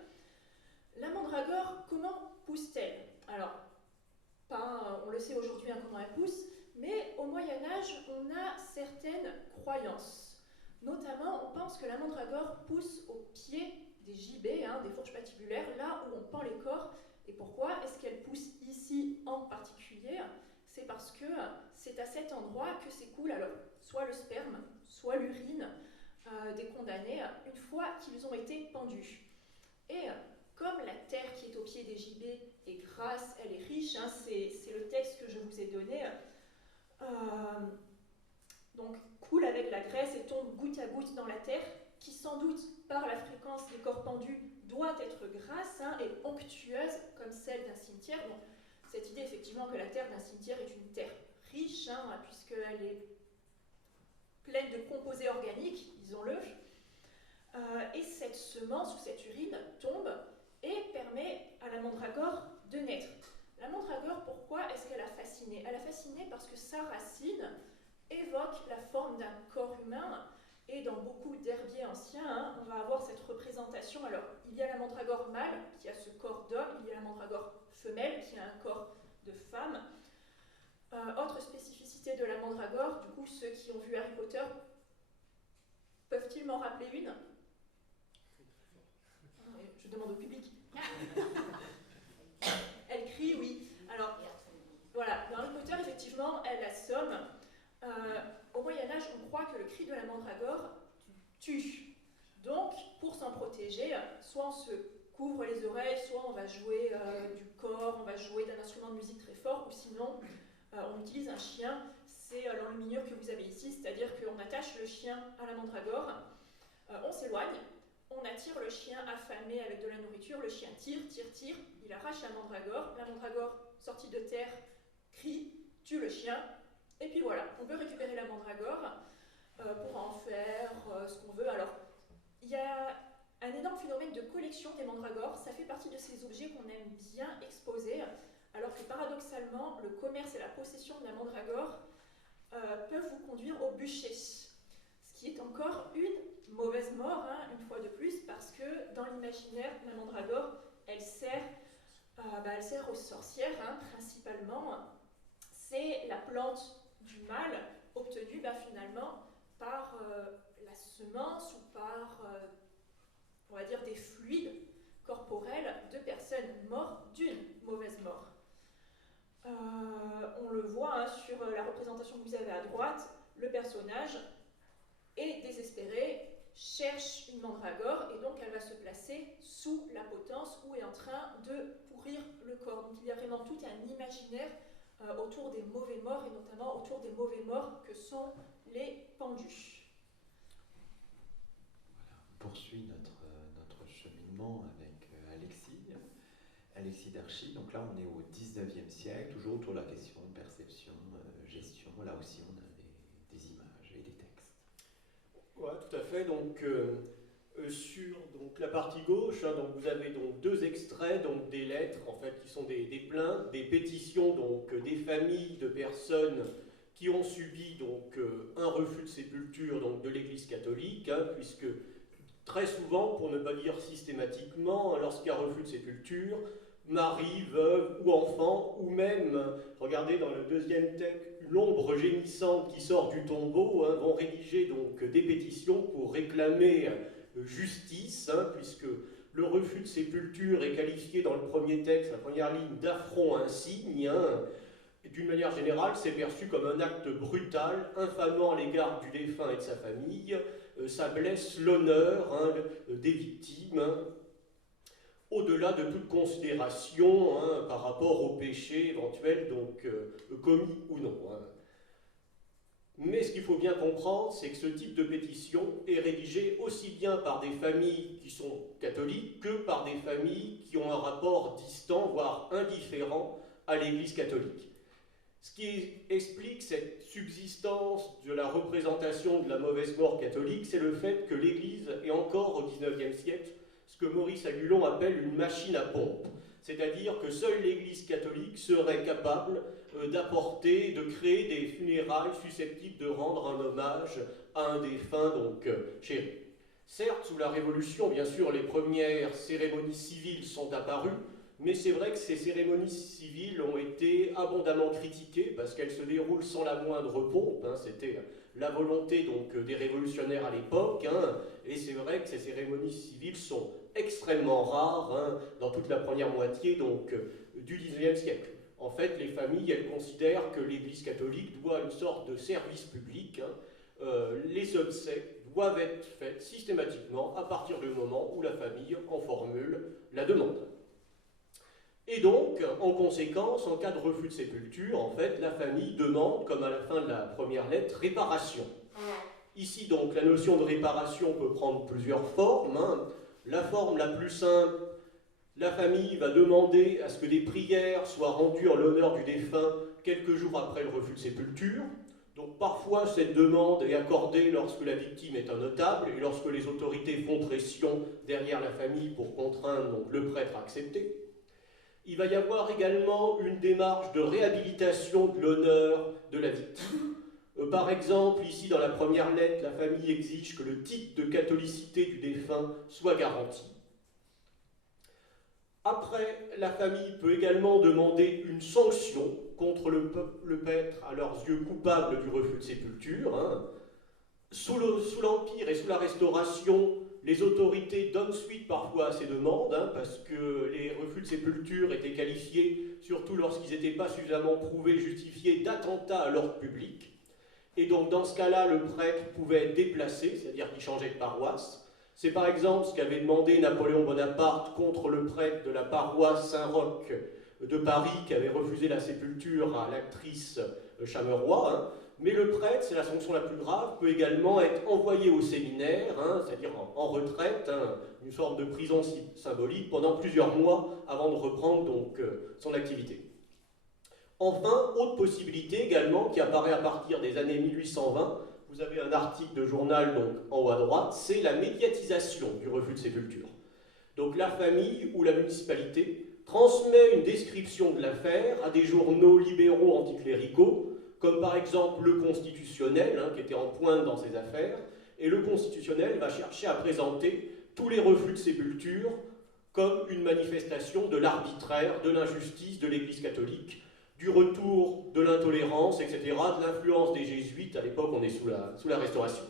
La mandragore, comment pousse-t-elle? Alors, on le sait aujourd'hui comment elle pousse, mais au Moyen-Âge, on a certaines croyances. Notamment, on pense que la mandragore pousse au pied des gibets, des fourches patibulaires, là où on pend les corps. Et pourquoi est-ce qu'elle pousse ici en particulier? c'est parce que c'est à cet endroit que s'écoule alors soit le sperme, soit l'urine des condamnés une fois qu'ils ont été pendus. Et comme la terre qui est au pied des gibets est grasse, elle est riche, hein, c'est le texte que je vous ai donné, donc coule avec la graisse et tombe goutte à goutte dans la terre, qui sans doute, par la fréquence des corps pendus, doit être grasse hein, et onctueuse comme celle d'un cimetière. Donc, cette idée effectivement que la terre d'un cimetière est une terre riche, hein, puisqu'elle est pleine de composés organiques, disons-le, et cette semence ou cette urine tombe et permet à la mandragore de naître. La mandragore, pourquoi est-ce qu'elle a fasciné? Elle a fasciné parce que sa racine évoque la forme d'un corps humain, et dans beaucoup d'herbiers anciens, hein, on va avoir cette représentation. Alors, il y a la mandragore mâle qui a ce corps d'homme, il y a la mandragore femelle qui a un corps de femme. Autre spécificité de la mandragore, du coup, ceux qui ont vu Harry Potter, peuvent-ils m'en rappeler une? Je demande au public. Elle crie, oui. Alors, voilà, dans Harry Potter, effectivement, elle assomme. Au Moyen-Âge, on croit que le cri de la mandragore tue. Donc, pour s'en protéger, soit on se couvre les oreilles, soit on va jouer du corps, on va jouer d'un instrument de musique très fort, ou sinon, on utilise un chien. C'est l'enluminure que vous avez ici, c'est-à-dire qu'on attache le chien à la mandragore, on s'éloigne, on attire le chien affamé avec de la nourriture, le chien tire, il arrache la mandragore sortie de terre crie, tue le chien, et puis voilà, on peut récupérer la mandragore pour en faire ce qu'on veut. Alors, il y a un énorme phénomène de collection des mandragores, ça fait partie de ces objets qu'on aime bien exposer, alors que paradoxalement, le commerce et la possession de la mandragore peuvent vous conduire au bûcher. Ce qui est encore une mauvaise mort, hein, une fois de plus, parce que dans l'imaginaire, la mandragore, elle sert aux sorcières, hein, principalement. C'est la plante du mal obtenue finalement par la semence ou par, on va dire, des fluides corporels de personnes mortes d'une mauvaise mort. On le voit hein, sur la représentation que vous avez à droite, le personnage est désespéré, cherche une mandragore et donc elle va se placer sous la potence où est en train de pourrir le corps. Donc il y a vraiment tout un imaginaire autour des mauvais morts et notamment autour des mauvais morts que sont les pendus. Voilà, on poursuit notre cheminement avec Alexis Darchy. Donc là, on est au 19e siècle, toujours autour de la question de perception, gestion. Là aussi, on a des images et des textes. Oui, tout à fait. Donc, sur la partie gauche, hein, donc, vous avez donc, deux extraits donc, des lettres, en fait, qui sont des plaintes, des pétitions donc, des familles de personnes qui ont subi donc, un refus de sépulture donc, de l'Église catholique, hein, puisque très souvent, pour ne pas dire systématiquement, lorsqu'il y a refus de sépulture, mari, veuve ou enfant, ou même, regardez dans le deuxième texte, l'ombre gémissante qui sort du tombeau, hein, vont rédiger donc des pétitions pour réclamer justice, hein, puisque le refus de sépulture est qualifié dans le premier texte, la première ligne, d'affront insigne. Hein, et d'une manière générale, c'est perçu comme un acte brutal, infamant à l'égard du défunt et de sa famille. Ça blesse l'honneur hein, des victimes. Hein, au-delà de toute considération hein, par rapport au péché éventuel donc, commis ou non. Hein. Mais ce qu'il faut bien comprendre, c'est que ce type de pétition est rédigé aussi bien par des familles qui sont catholiques que par des familles qui ont un rapport distant, voire indifférent, à l'Église catholique. Ce qui explique cette subsistance de la représentation de la mauvaise mort catholique, c'est le fait que l'Église est encore au XIXe siècle ce que Maurice Agulon appelle une machine à pompe. C'est-à-dire que seule l'Église catholique serait capable d'apporter, de créer des funérailles susceptibles de rendre un hommage à un défunt donc chéri. Certes, sous la Révolution, bien sûr, les premières cérémonies civiles sont apparues, mais c'est vrai que ces cérémonies civiles ont été abondamment critiquées parce qu'elles se déroulent sans la moindre pompe. Hein, c'était la volonté donc, des révolutionnaires à l'époque, hein, et c'est vrai que ces cérémonies civiles sont extrêmement rares hein, dans toute la première moitié donc, du XIXe siècle. En fait, les familles, elles considèrent que l'Église catholique doit une sorte de service public. Les obsèques doivent être faites systématiquement à partir du moment où la famille en formule la demande. Et donc, en conséquence, en cas de refus de sépulture, en fait, la famille demande, comme à la fin de la première lettre, réparation. Ici, donc, la notion de réparation peut prendre plusieurs formes. La forme la plus simple, la famille va demander à ce que des prières soient rendues en l'honneur du défunt quelques jours après le refus de sépulture. Donc parfois, cette demande est accordée lorsque la victime est un notable et lorsque les autorités font pression derrière la famille pour contraindre donc, le prêtre à accepter. Il va y avoir également une démarche de réhabilitation de l'honneur de la victime. Par exemple, ici dans la première lettre, la famille exige que le titre de catholicité du défunt soit garanti. Après, la famille peut également demander une sanction contre le prêtre à leurs yeux coupable du refus de sépulture. Sous l'Empire et sous la Restauration, les autorités donnent suite parfois à ces demandes, parce que les refus de sépulture étaient qualifiés, surtout lorsqu'ils n'étaient pas suffisamment prouvés, justifiés, d'attentats à l'ordre public. Et donc dans ce cas-là, le prêtre pouvait être déplacé, c'est-à-dire qu'il changeait de paroisse. C'est par exemple ce qu'avait demandé Napoléon Bonaparte contre le prêtre de la paroisse Saint-Roch de Paris qui avait refusé la sépulture à l'actrice Chameroy. Mais le prêtre, c'est la sanction la plus grave, peut également être envoyé au séminaire, c'est-à-dire en retraite, une sorte de prison symbolique pendant plusieurs mois avant de reprendre donc, son activité. Enfin, autre possibilité également qui apparaît à partir des années 1820, vous avez un article de journal donc, en haut à droite, c'est la médiatisation du refus de sépulture. Donc la famille ou la municipalité transmet une description de l'affaire à des journaux libéraux anticléricaux, comme par exemple le Constitutionnel, qui était en pointe dans ces affaires, et le Constitutionnel va chercher à présenter tous les refus de sépulture comme une manifestation de l'arbitraire, de l'injustice de l'Église catholique, du retour de l'intolérance, etc., de l'influence des jésuites, à l'époque on est sous la Restauration.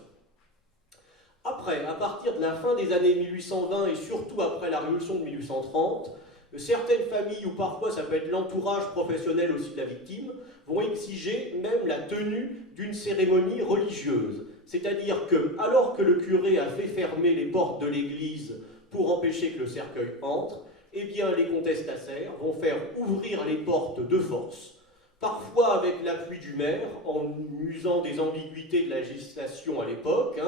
Après, à partir de la fin des années 1820 et surtout après la Révolution de 1830, certaines familles, ou parfois ça peut être l'entourage professionnel aussi de la victime, vont exiger même la tenue d'une cérémonie religieuse. C'est-à-dire que, alors que le curé a fait fermer les portes de l'église pour empêcher que le cercueil entre, eh bien les contestataires vont faire ouvrir les portes de force, parfois avec l'appui du maire, en usant des ambiguïtés de la législation à l'époque,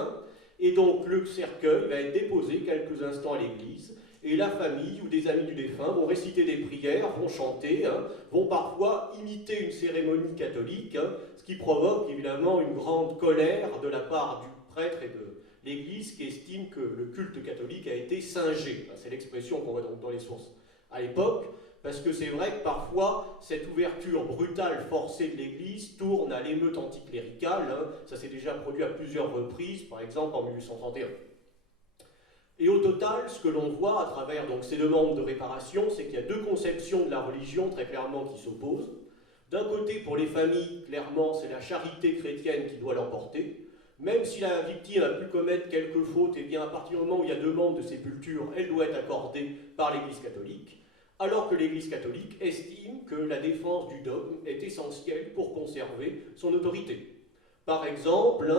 et donc le cercueil va être déposé quelques instants à l'église, et la famille ou des amis du défunt vont réciter des prières, vont chanter, vont parfois imiter une cérémonie catholique, ce qui provoque évidemment une grande colère de la part du prêtre et de l'Église qui estime que le culte catholique a été singé. C'est l'expression qu'on voit donc dans les sources à l'époque, parce que c'est vrai que parfois cette ouverture brutale, forcée de l'Église tourne à l'émeute anticléricale. Ça s'est déjà produit à plusieurs reprises, par exemple en 1831. Et au total, ce que l'on voit à travers donc, ces demandes de réparation, c'est qu'il y a deux conceptions de la religion très clairement qui s'opposent. D'un côté, pour les familles, clairement, c'est la charité chrétienne qui doit l'emporter. Même si la victime a pu commettre quelques fautes, et bien à partir du moment où il y a demande de sépulture, elle doit être accordée par l'Église catholique, alors que l'Église catholique estime que la défense du dogme est essentielle pour conserver son autorité. Par exemple,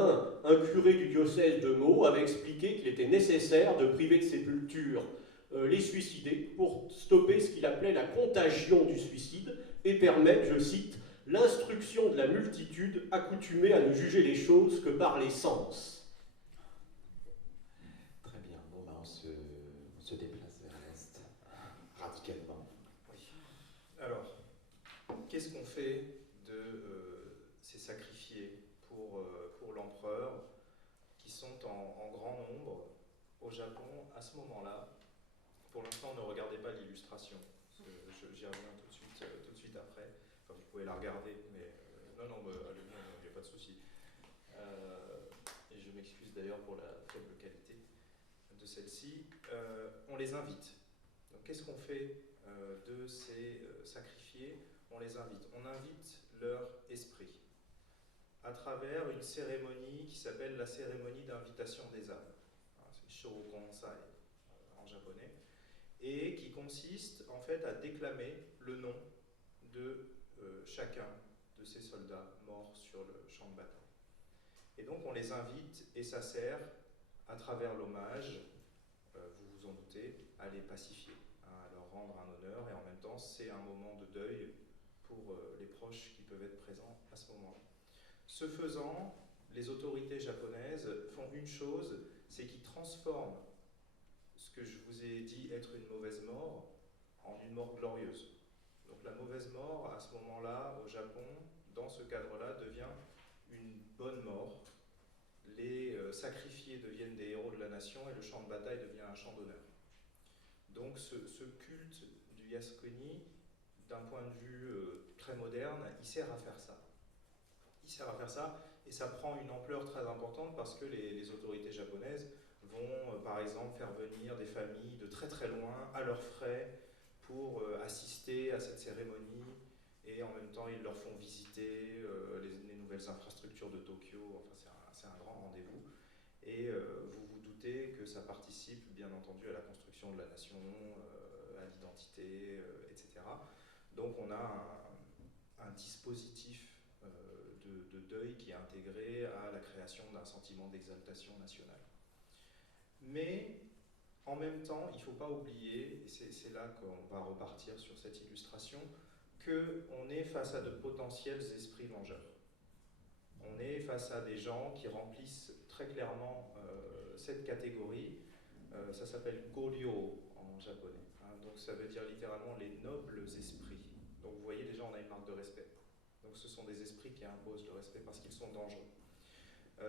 un curé du diocèse de Meaux avait expliqué qu'il était nécessaire de priver de sépulture les suicidés pour stopper ce qu'il appelait la contagion du suicide et permettre, je cite, l'instruction de la multitude accoutumée à ne juger les choses que par les sens. Très bien, bon, on se déplace vers l'Est, radicalement. Oui. Alors, qu'est-ce qu'on fait de ces sacrifiés pour l'empereur qui sont en grand nombre au Japon à ce moment-là? Pour l'instant, ne regardez pas l'illustration, j'y reviens tout de suite après. Enfin, vous pouvez la regarder, mais non, il n'y a pas de souci. Et je m'excuse d'ailleurs pour la faible qualité de celle-ci. On les invite. Donc, qu'est-ce qu'on fait de ces sacrifiés? On les invite. On invite leur esprit à travers une cérémonie qui s'appelle la cérémonie d'invitation des âmes. C'est Shōkonsai en japonais. Et qui consiste en fait à déclamer le nom de chacun de ces soldats morts sur le champ de bataille. Et donc on les invite, et ça sert, à travers l'hommage, vous vous en doutez, à les pacifier, hein, à leur rendre un honneur, et en même temps c'est un moment de deuil pour les proches qui peuvent être présents à ce moment-là. Ce faisant, les autorités japonaises font une chose, c'est qu'ils transforment ce que je vous ai dit être une mauvaise mort en une mort glorieuse. Donc la mauvaise mort, à ce moment-là, au Japon, dans ce cadre-là, devient une bonne mort. Les sacrifiés deviennent des héros de la nation et le champ de bataille devient un champ d'honneur. Donc ce culte du Yasukuni, d'un point de vue très moderne, il sert à faire ça. Il sert à faire ça, et ça prend une ampleur très importante parce que les autorités japonaises vont, par exemple, faire venir des familles de très très loin, à leurs frais, pour assister à cette cérémonie, et en même temps, ils leur font visiter les nouvelles infrastructures de Tokyo. Enfin, c'est un grand rendez-vous. Et vous vous doutez que ça participe, bien entendu, à la construction de la nation, à l'identité, etc. Donc on a un dispositif de deuil qui est intégré à la création d'un sentiment d'exaltation nationale. Mais en même temps, il ne faut pas oublier, et c'est là qu'on va repartir sur cette illustration, qu'on est face à de potentiels esprits vengeurs. On est face à des gens qui remplissent très clairement cette catégorie. Ça s'appelle Goryo en japonais. Hein, donc ça veut dire littéralement les nobles esprits. Donc vous voyez, déjà on a une marque de respect. Donc ce sont des esprits qui imposent le respect parce qu'ils sont dangereux.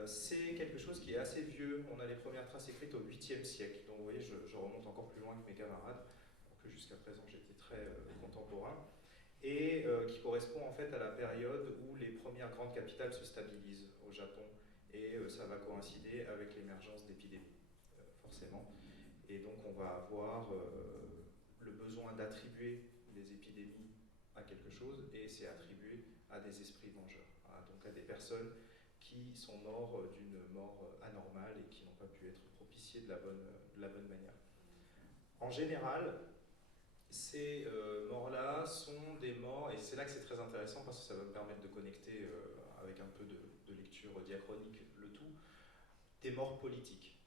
C'est quelque chose qui est assez vieux. On a les premières traces écrites au 8e siècle. Donc vous voyez, je remonte encore plus loin que mes camarades, alors que jusqu'à présent j'étais très contemporain. Et qui correspond en fait à la période où les premières grandes capitales se stabilisent au Japon. Et ça va coïncider avec l'émergence d'épidémies, forcément. Et donc on va avoir le besoin d'attribuer des épidémies à quelque chose, et c'est attribué à des esprits vengeurs, hein, donc à des personnes qui sont morts d'une mort anormale et qui n'ont pas pu être propitiées de la bonne manière. En général, ces morts-là sont des morts, et c'est là que c'est très intéressant parce que ça va me permettre de connecter avec un peu de lecture diachronique le tout, des morts politiques.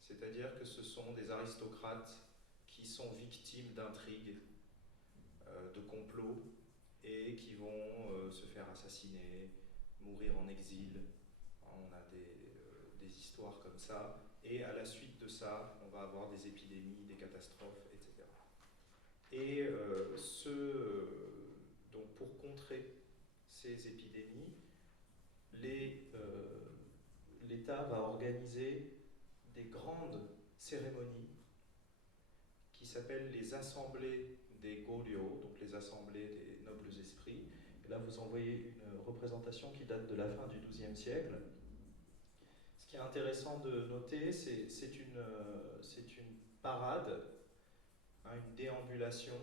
C'est-à-dire que ce sont des aristocrates qui sont victimes d'intrigues, de complots, et qui vont se faire assassiner, mourir en exil. On a des histoires comme ça, et à la suite de ça, on va avoir des épidémies, des catastrophes, etc. Et donc pour contrer ces épidémies, l'État va organiser des grandes cérémonies qui s'appellent les assemblées des Goryo, donc les assemblées des nobles esprits. Et là, vous en voyez une représentation qui date de la fin du XIIe siècle. Ce qui est intéressant de noter, c'est une parade, hein, une déambulation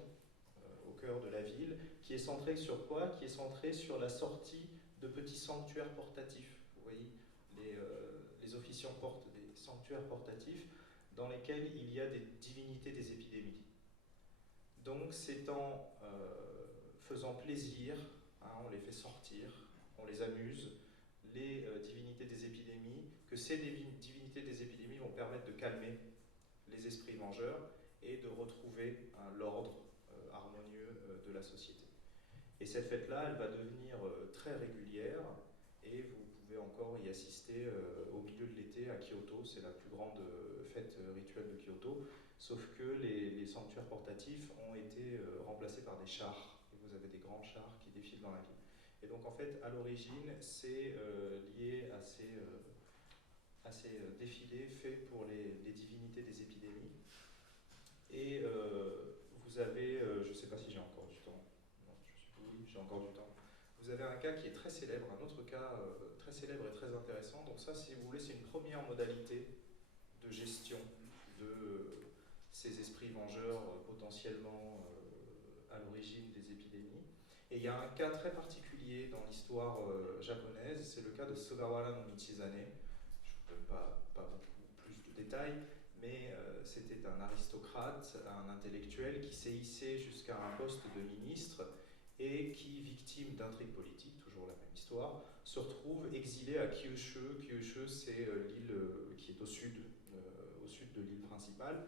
au cœur de la ville, qui est centrée sur quoi? Qui est centrée sur la sortie de petits sanctuaires portatifs. Vous voyez, les officiants portent des sanctuaires portatifs dans lesquels il y a des divinités des épidémies. Donc c'est en faisant plaisir, hein, on les fait sortir, on les amuse, les divinités des épidémies, que ces divinités des épidémies vont permettre de calmer les esprits vengeurs et de retrouver l'ordre harmonieux de la société. Et cette fête-là, elle va devenir très régulière, et vous pouvez encore y assister au milieu de l'été à Kyoto. C'est la plus grande fête rituelle de Kyoto, sauf que les sanctuaires portatifs ont été remplacés par des chars, et vous avez des grands chars qui défilent dans la ville. Et donc en fait, à l'origine, c'est lié à ces défilés faits pour les divinités des épidémies. Et vous avez, je ne sais pas si j'ai encore du temps, non, oui, j'ai encore du temps. Vous avez un cas qui est très célèbre, un autre cas très célèbre et très intéressant. Donc ça, si vous voulez, c'est une première modalité de gestion de ces esprits vengeurs potentiellement à l'origine des épidémies. Et il y a un cas très particulier dans l'histoire japonaise, c'est le cas de Sugawara no Michizane. Je ne vous donne pas beaucoup plus de détails, mais c'était un aristocrate, un intellectuel qui s'est hissé jusqu'à un poste de ministre et qui, victime d'intrigues politiques, toujours la même histoire, se retrouve exilé à Kyushu. Kyushu, c'est l'île qui est au sud de l'île principale,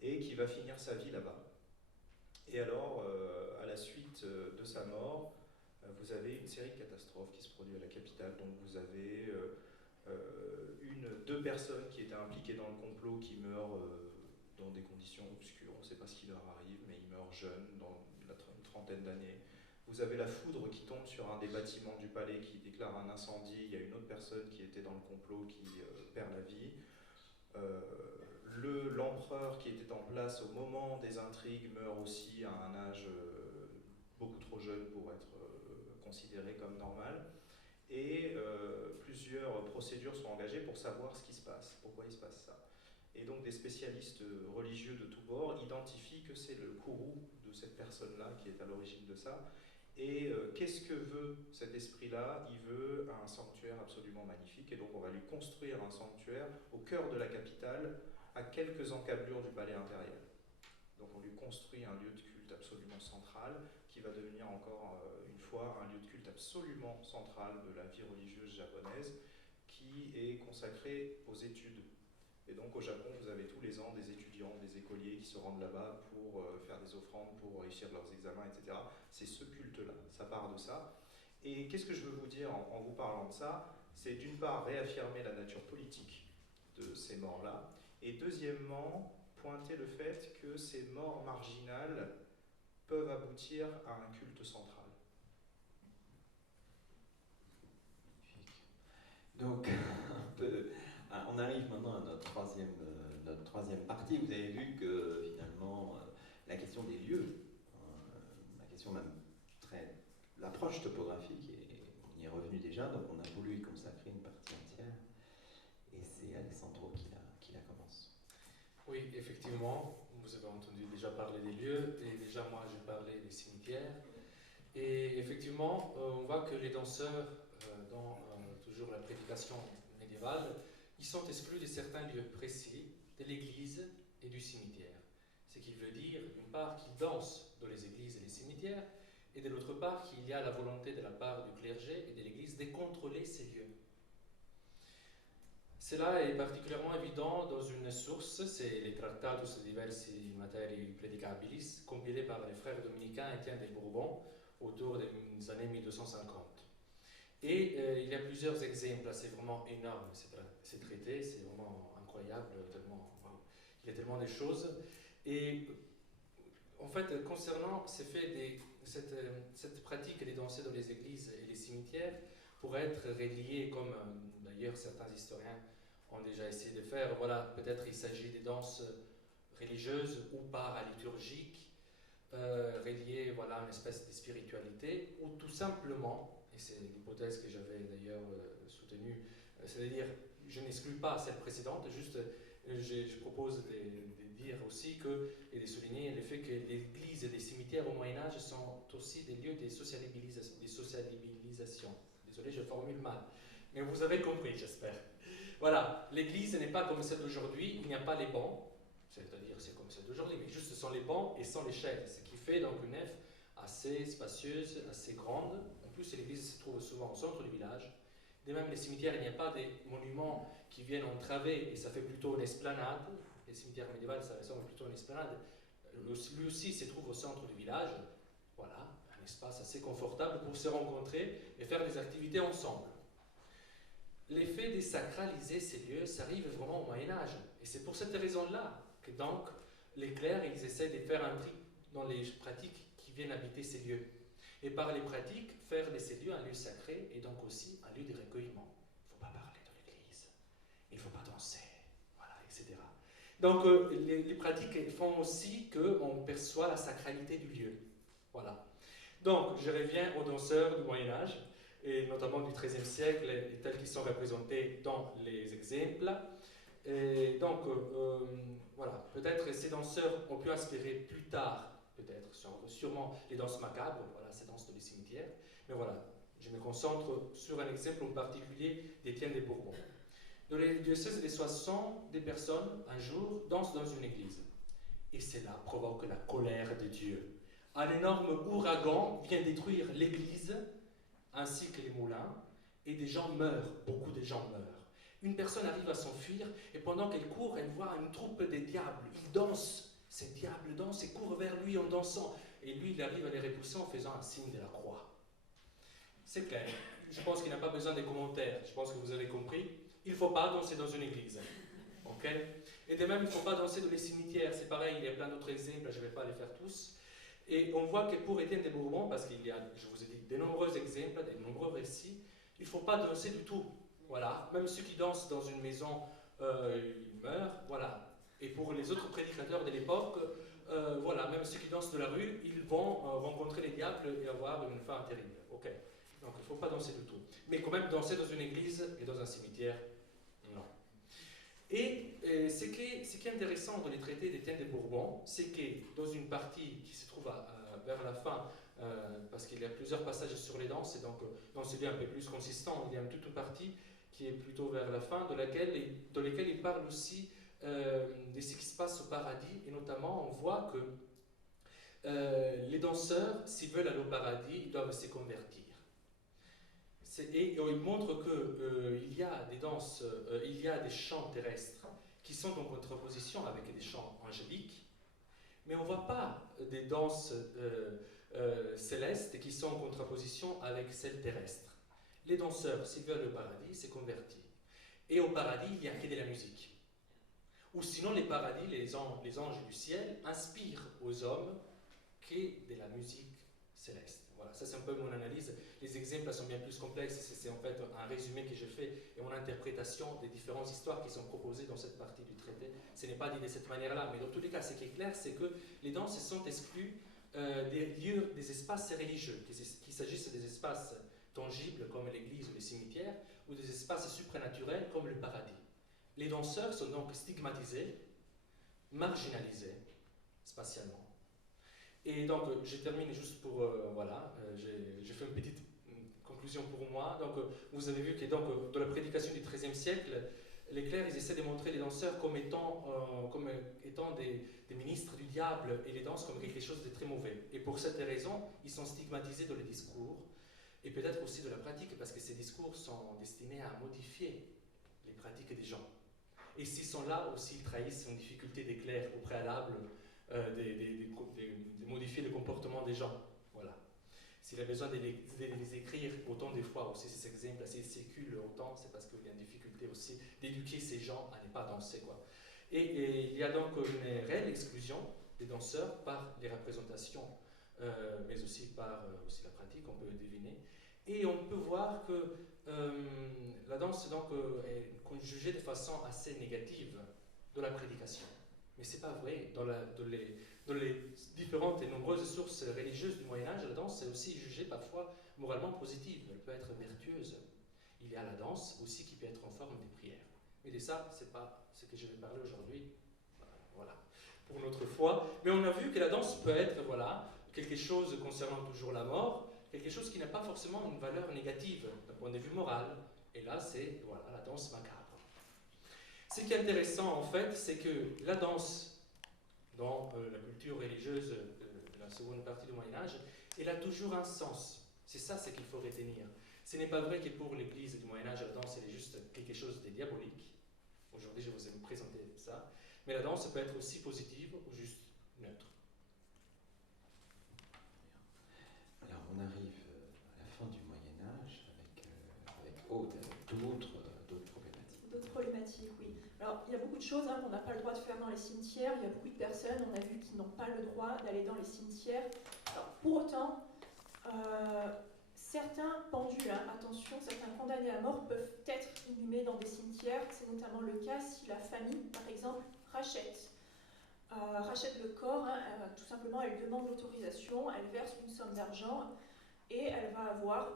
et qui va finir sa vie là-bas. Et alors, à la suite de sa mort, vous avez une série de catastrophes qui se produit à la capitale. Donc vous avez deux personnes qui étaient impliquées dans le complot qui meurent dans des conditions obscures. On ne sait pas ce qui leur arrive, mais ils meurent jeunes, dans une trentaine d'années. Vous avez la foudre qui tombe sur un des bâtiments du palais qui déclare un incendie. Il y a une autre personne qui était dans le complot qui perd la vie. L'empereur qui était en place au moment des intrigues meurt aussi à un âge beaucoup trop jeune pour être considéré comme normal. Et plusieurs procédures sont engagées pour savoir ce qui se passe, pourquoi il se passe ça. Et donc des spécialistes religieux de tous bords identifient que c'est le courroux de cette personne-là qui est à l'origine de ça. Et qu'est-ce que veut cet esprit-là? Il veut un sanctuaire absolument magnifique, et donc on va lui construire un sanctuaire au cœur de la capitale, à quelques encablures du palais impérial. Donc on lui construit un lieu de culte absolument central, qui va devenir encore une fois un lieu de culte absolument central de la vie religieuse japonaise, qui est consacré aux études. Et donc au Japon, vous avez tous les ans des étudiants, des écoliers qui se rendent là-bas pour faire des offrandes, pour réussir leurs examens, etc. C'est ce culte-là, ça part de ça. Et qu'est-ce que je veux vous dire en vous parlant de ça? C'est d'une part réaffirmer la nature politique de ces morts-là, et deuxièmement, pointer le fait que ces morts marginales peuvent aboutir à un culte central. Donc, on arrive maintenant à notre troisième partie. Vous avez vu que finalement, la question des lieux, la question même l'approche topographique, on y est revenu déjà, donc on a voulu y consacrer une partie entière. Et c'est Alessandro qui la commence. Oui, effectivement, vous avez entendu déjà parler des lieux, et déjà moi j'ai parlé des cimetières. Et effectivement, on voit que les danseurs, dans toujours la prédication médiévale, ils sont exclus de certains lieux précis, de l'église et du cimetière. Ce qui veut dire, d'une part, qu'ils dansent dans les églises et les cimetières, et de l'autre part, qu'il y a la volonté de la part du clergé et de l'église de contrôler ces lieux. Cela est particulièrement évident dans une source, c'est les Tractatus diversi materii predicabilis, compilés par les frères dominicains Étienne de Bourbon autour des années 1250. Et il y a plusieurs exemples, c'est vraiment énorme, ces traités, c'est vraiment incroyable, il y a tellement de choses. Et en fait, concernant cette pratique des danser dans les églises et les cimetières, pourrait être reliée, comme d'ailleurs certains historiens ont déjà essayé de faire, voilà, peut-être il s'agit des danses religieuses ou paraliturgiques, reliées voilà, à une espèce de spiritualité, ou tout simplement, et c'est l'hypothèse que j'avais d'ailleurs soutenue, c'est-à-dire, je n'exclus pas celle précédente, juste je propose de dire aussi que, et de souligner le fait que l'église et les cimetières au Moyen-Âge sont aussi des lieux de sociabilisation. Désolé, je formule mal, mais vous avez compris, j'espère. Voilà, l'église n'est pas comme celle d'aujourd'hui, il n'y a pas les bancs, c'est-à-dire c'est comme celle d'aujourd'hui, mais juste ce sont les bancs et sans les chaises, ce qui fait donc une nef assez spacieuse, assez grande. En plus, l'église se trouve souvent au centre du village. De même, les cimetières, il n'y a pas des monuments qui viennent entraver, et ça fait plutôt une esplanade. Les cimetières médiévaux, ça ressemble plutôt à une esplanade. Lui aussi se trouve au centre du village. Voilà, un espace assez confortable pour se rencontrer et faire des activités ensemble. L'effet de sacraliser ces lieux, ça arrive vraiment au Moyen-Âge. Et c'est pour cette raison-là que donc les clercs, ils essaient de faire un tri dans les pratiques qui viennent habiter ces lieux. Et par les pratiques, faire de ces lieux un lieu sacré et donc aussi un lieu de recueillement. Il ne faut pas parler de l'église, il ne faut pas danser, voilà, etc. Donc les pratiques font aussi qu'on perçoit la sacralité du lieu. Voilà. Donc je reviens aux danseurs du Moyen-Âge, et notamment du XIIIe siècle, et tels qu'ils sont représentés dans les exemples. Et donc, voilà, peut-être ces danseurs ont pu inspirer plus tard, peut-être, sûrement les danses macabres, voilà, ces danses de cimetières. Mais voilà, je me concentre sur un exemple en particulier d'Étienne de Bourbon. Dans les diocèses des Soissons, des personnes, un jour, dansent dans une église. Et cela provoque la colère de Dieu. un énorme ouragan vient détruire l'église ainsi que les moulins, et des gens meurent, beaucoup de gens meurent. Une personne arrive à s'enfuir, et pendant qu'elle court, elle voit une troupe des diables. Ils dansent, ces diables dansent et courent vers lui en dansant. Et lui, il arrive à les repousser en faisant un signe de la croix. C'est clair. Je pense qu'il n'a pas besoin de commentaires. Je pense que vous avez compris. Il ne faut pas danser dans une église. Ok? Et de même, il ne faut pas danser dans les cimetières. C'est pareil, il y a plein d'autres exemples, je ne vais pas les faire tous. Et on voit que pour Étienne de Bourbon, parce qu'il y a, je vous ai dit, de nombreux exemples, de nombreux récits, il ne faut pas danser du tout. Voilà. Même ceux qui dansent dans une maison, ils meurent. Voilà. Et pour les autres prédicateurs de l'époque, voilà, même ceux qui dansent de la rue, ils vont rencontrer les diables et avoir une fin terrible. Ok. Donc il ne faut pas danser du tout. Mais quand même danser dans une église et dans un cimetière, non. Et ce qui est intéressant dans les traités d'Étienne de Bourbon, c'est que dans une partie qui se trouve vers la fin, parce qu'il y a plusieurs passages sur les danses, et donc dans ce livre un peu plus consistant, il y a toute une partie qui est plutôt vers la fin, dans laquelle il parle aussi de ce qui se passe au paradis, et notamment on voit que les danseurs, s'ils veulent aller au paradis, ils doivent se convertir. Et il montre qu'il y a des danses, il y a des chants terrestres qui sont en contraposition avec des chants angéliques, mais on ne voit pas des danses célestes qui sont en contraposition avec celles terrestres. Les danseurs, s'ils veulent le paradis, se convertissent. Et au paradis, il n'y a que de la musique. Ou sinon, les paradis, les anges du ciel, inspirent aux hommes que de la musique céleste. Voilà, ça c'est un peu mon analyse. Les exemples sont bien plus complexes, c'est en fait un résumé que je fais et mon interprétation des différentes histoires qui sont proposées dans cette partie du traité. Ce n'est pas dit de cette manière-là, mais dans tous les cas, ce qui est clair, c'est que les danses sont exclues des lieux, des espaces religieux, qu'il s'agisse des espaces tangibles comme l'église ou les cimetières, ou des espaces supranaturels comme le paradis. Les danseurs sont donc stigmatisés, marginalisés spatialement. Et donc, je termine juste pour, voilà, je fais une petite conclusion pour moi. Donc, vous avez vu que donc, dans la prédication du XIIIe siècle, les clercs, ils essaient de montrer les danseurs comme étant des ministres du diable et les danses comme quelque chose de très mauvais. Et pour cette raison, ils sont stigmatisés dans les discours et peut-être aussi de la pratique, parce que ces discours sont destinés à modifier les pratiques des gens. Et s'ils sont là aussi, ils trahissent une difficulté des clercs au préalable de modifier le comportement des gens. Voilà. S'il a besoin de les écrire autant des fois aussi, ces exemples assez circulent autant, c'est parce qu'il y a une difficulté aussi d'éduquer ces gens à ne pas danser, quoi. Et il y a donc une réelle exclusion des danseurs par les représentations, mais aussi par aussi la pratique, on peut le deviner. Et on peut voir que la danse donc, est jugée de façon assez négative dans la prédication. Mais ce n'est pas vrai. Dans les différentes et nombreuses sources religieuses du Moyen-Âge, la danse est aussi jugée parfois moralement positive. Elle peut être vertueuse. Il y a la danse aussi qui peut être en forme de prière. Mais de ça, ce n'est pas ce que je vais parler aujourd'hui. Voilà, pour notre foi. Mais on a vu que la danse peut être, voilà, quelque chose concernant toujours la mort, quelque chose qui n'a pas forcément une valeur négative d'un point de vue moral. Et là, c'est voilà, la danse macabre. Ce qui est intéressant, en fait, c'est que la danse, dans la culture religieuse de la seconde partie du Moyen-Âge, elle a toujours un sens. C'est ça ce qu'il faut retenir. Ce n'est pas vrai que pour l'Église du Moyen-Âge, la danse elle est juste quelque chose de diabolique. Aujourd'hui, je vous ai présenté ça. Mais la danse peut être aussi positive ou juste neutre. Alors, on arrive à la fin du Moyen-Âge avec Aude, d'autres problématiques. D'autres problématiques, oui. Alors, il y a beaucoup de choses qu'on n'a pas le droit de faire dans les cimetières. Il y a beaucoup de personnes, on a vu, qui n'ont pas le droit d'aller dans les cimetières. Alors, pour autant, certains pendus, attention, certains condamnés à mort peuvent être inhumés dans des cimetières. C'est notamment le cas si la famille, par exemple, rachète le corps. Tout simplement, elle demande l'autorisation, elle verse une somme d'argent et elle va avoir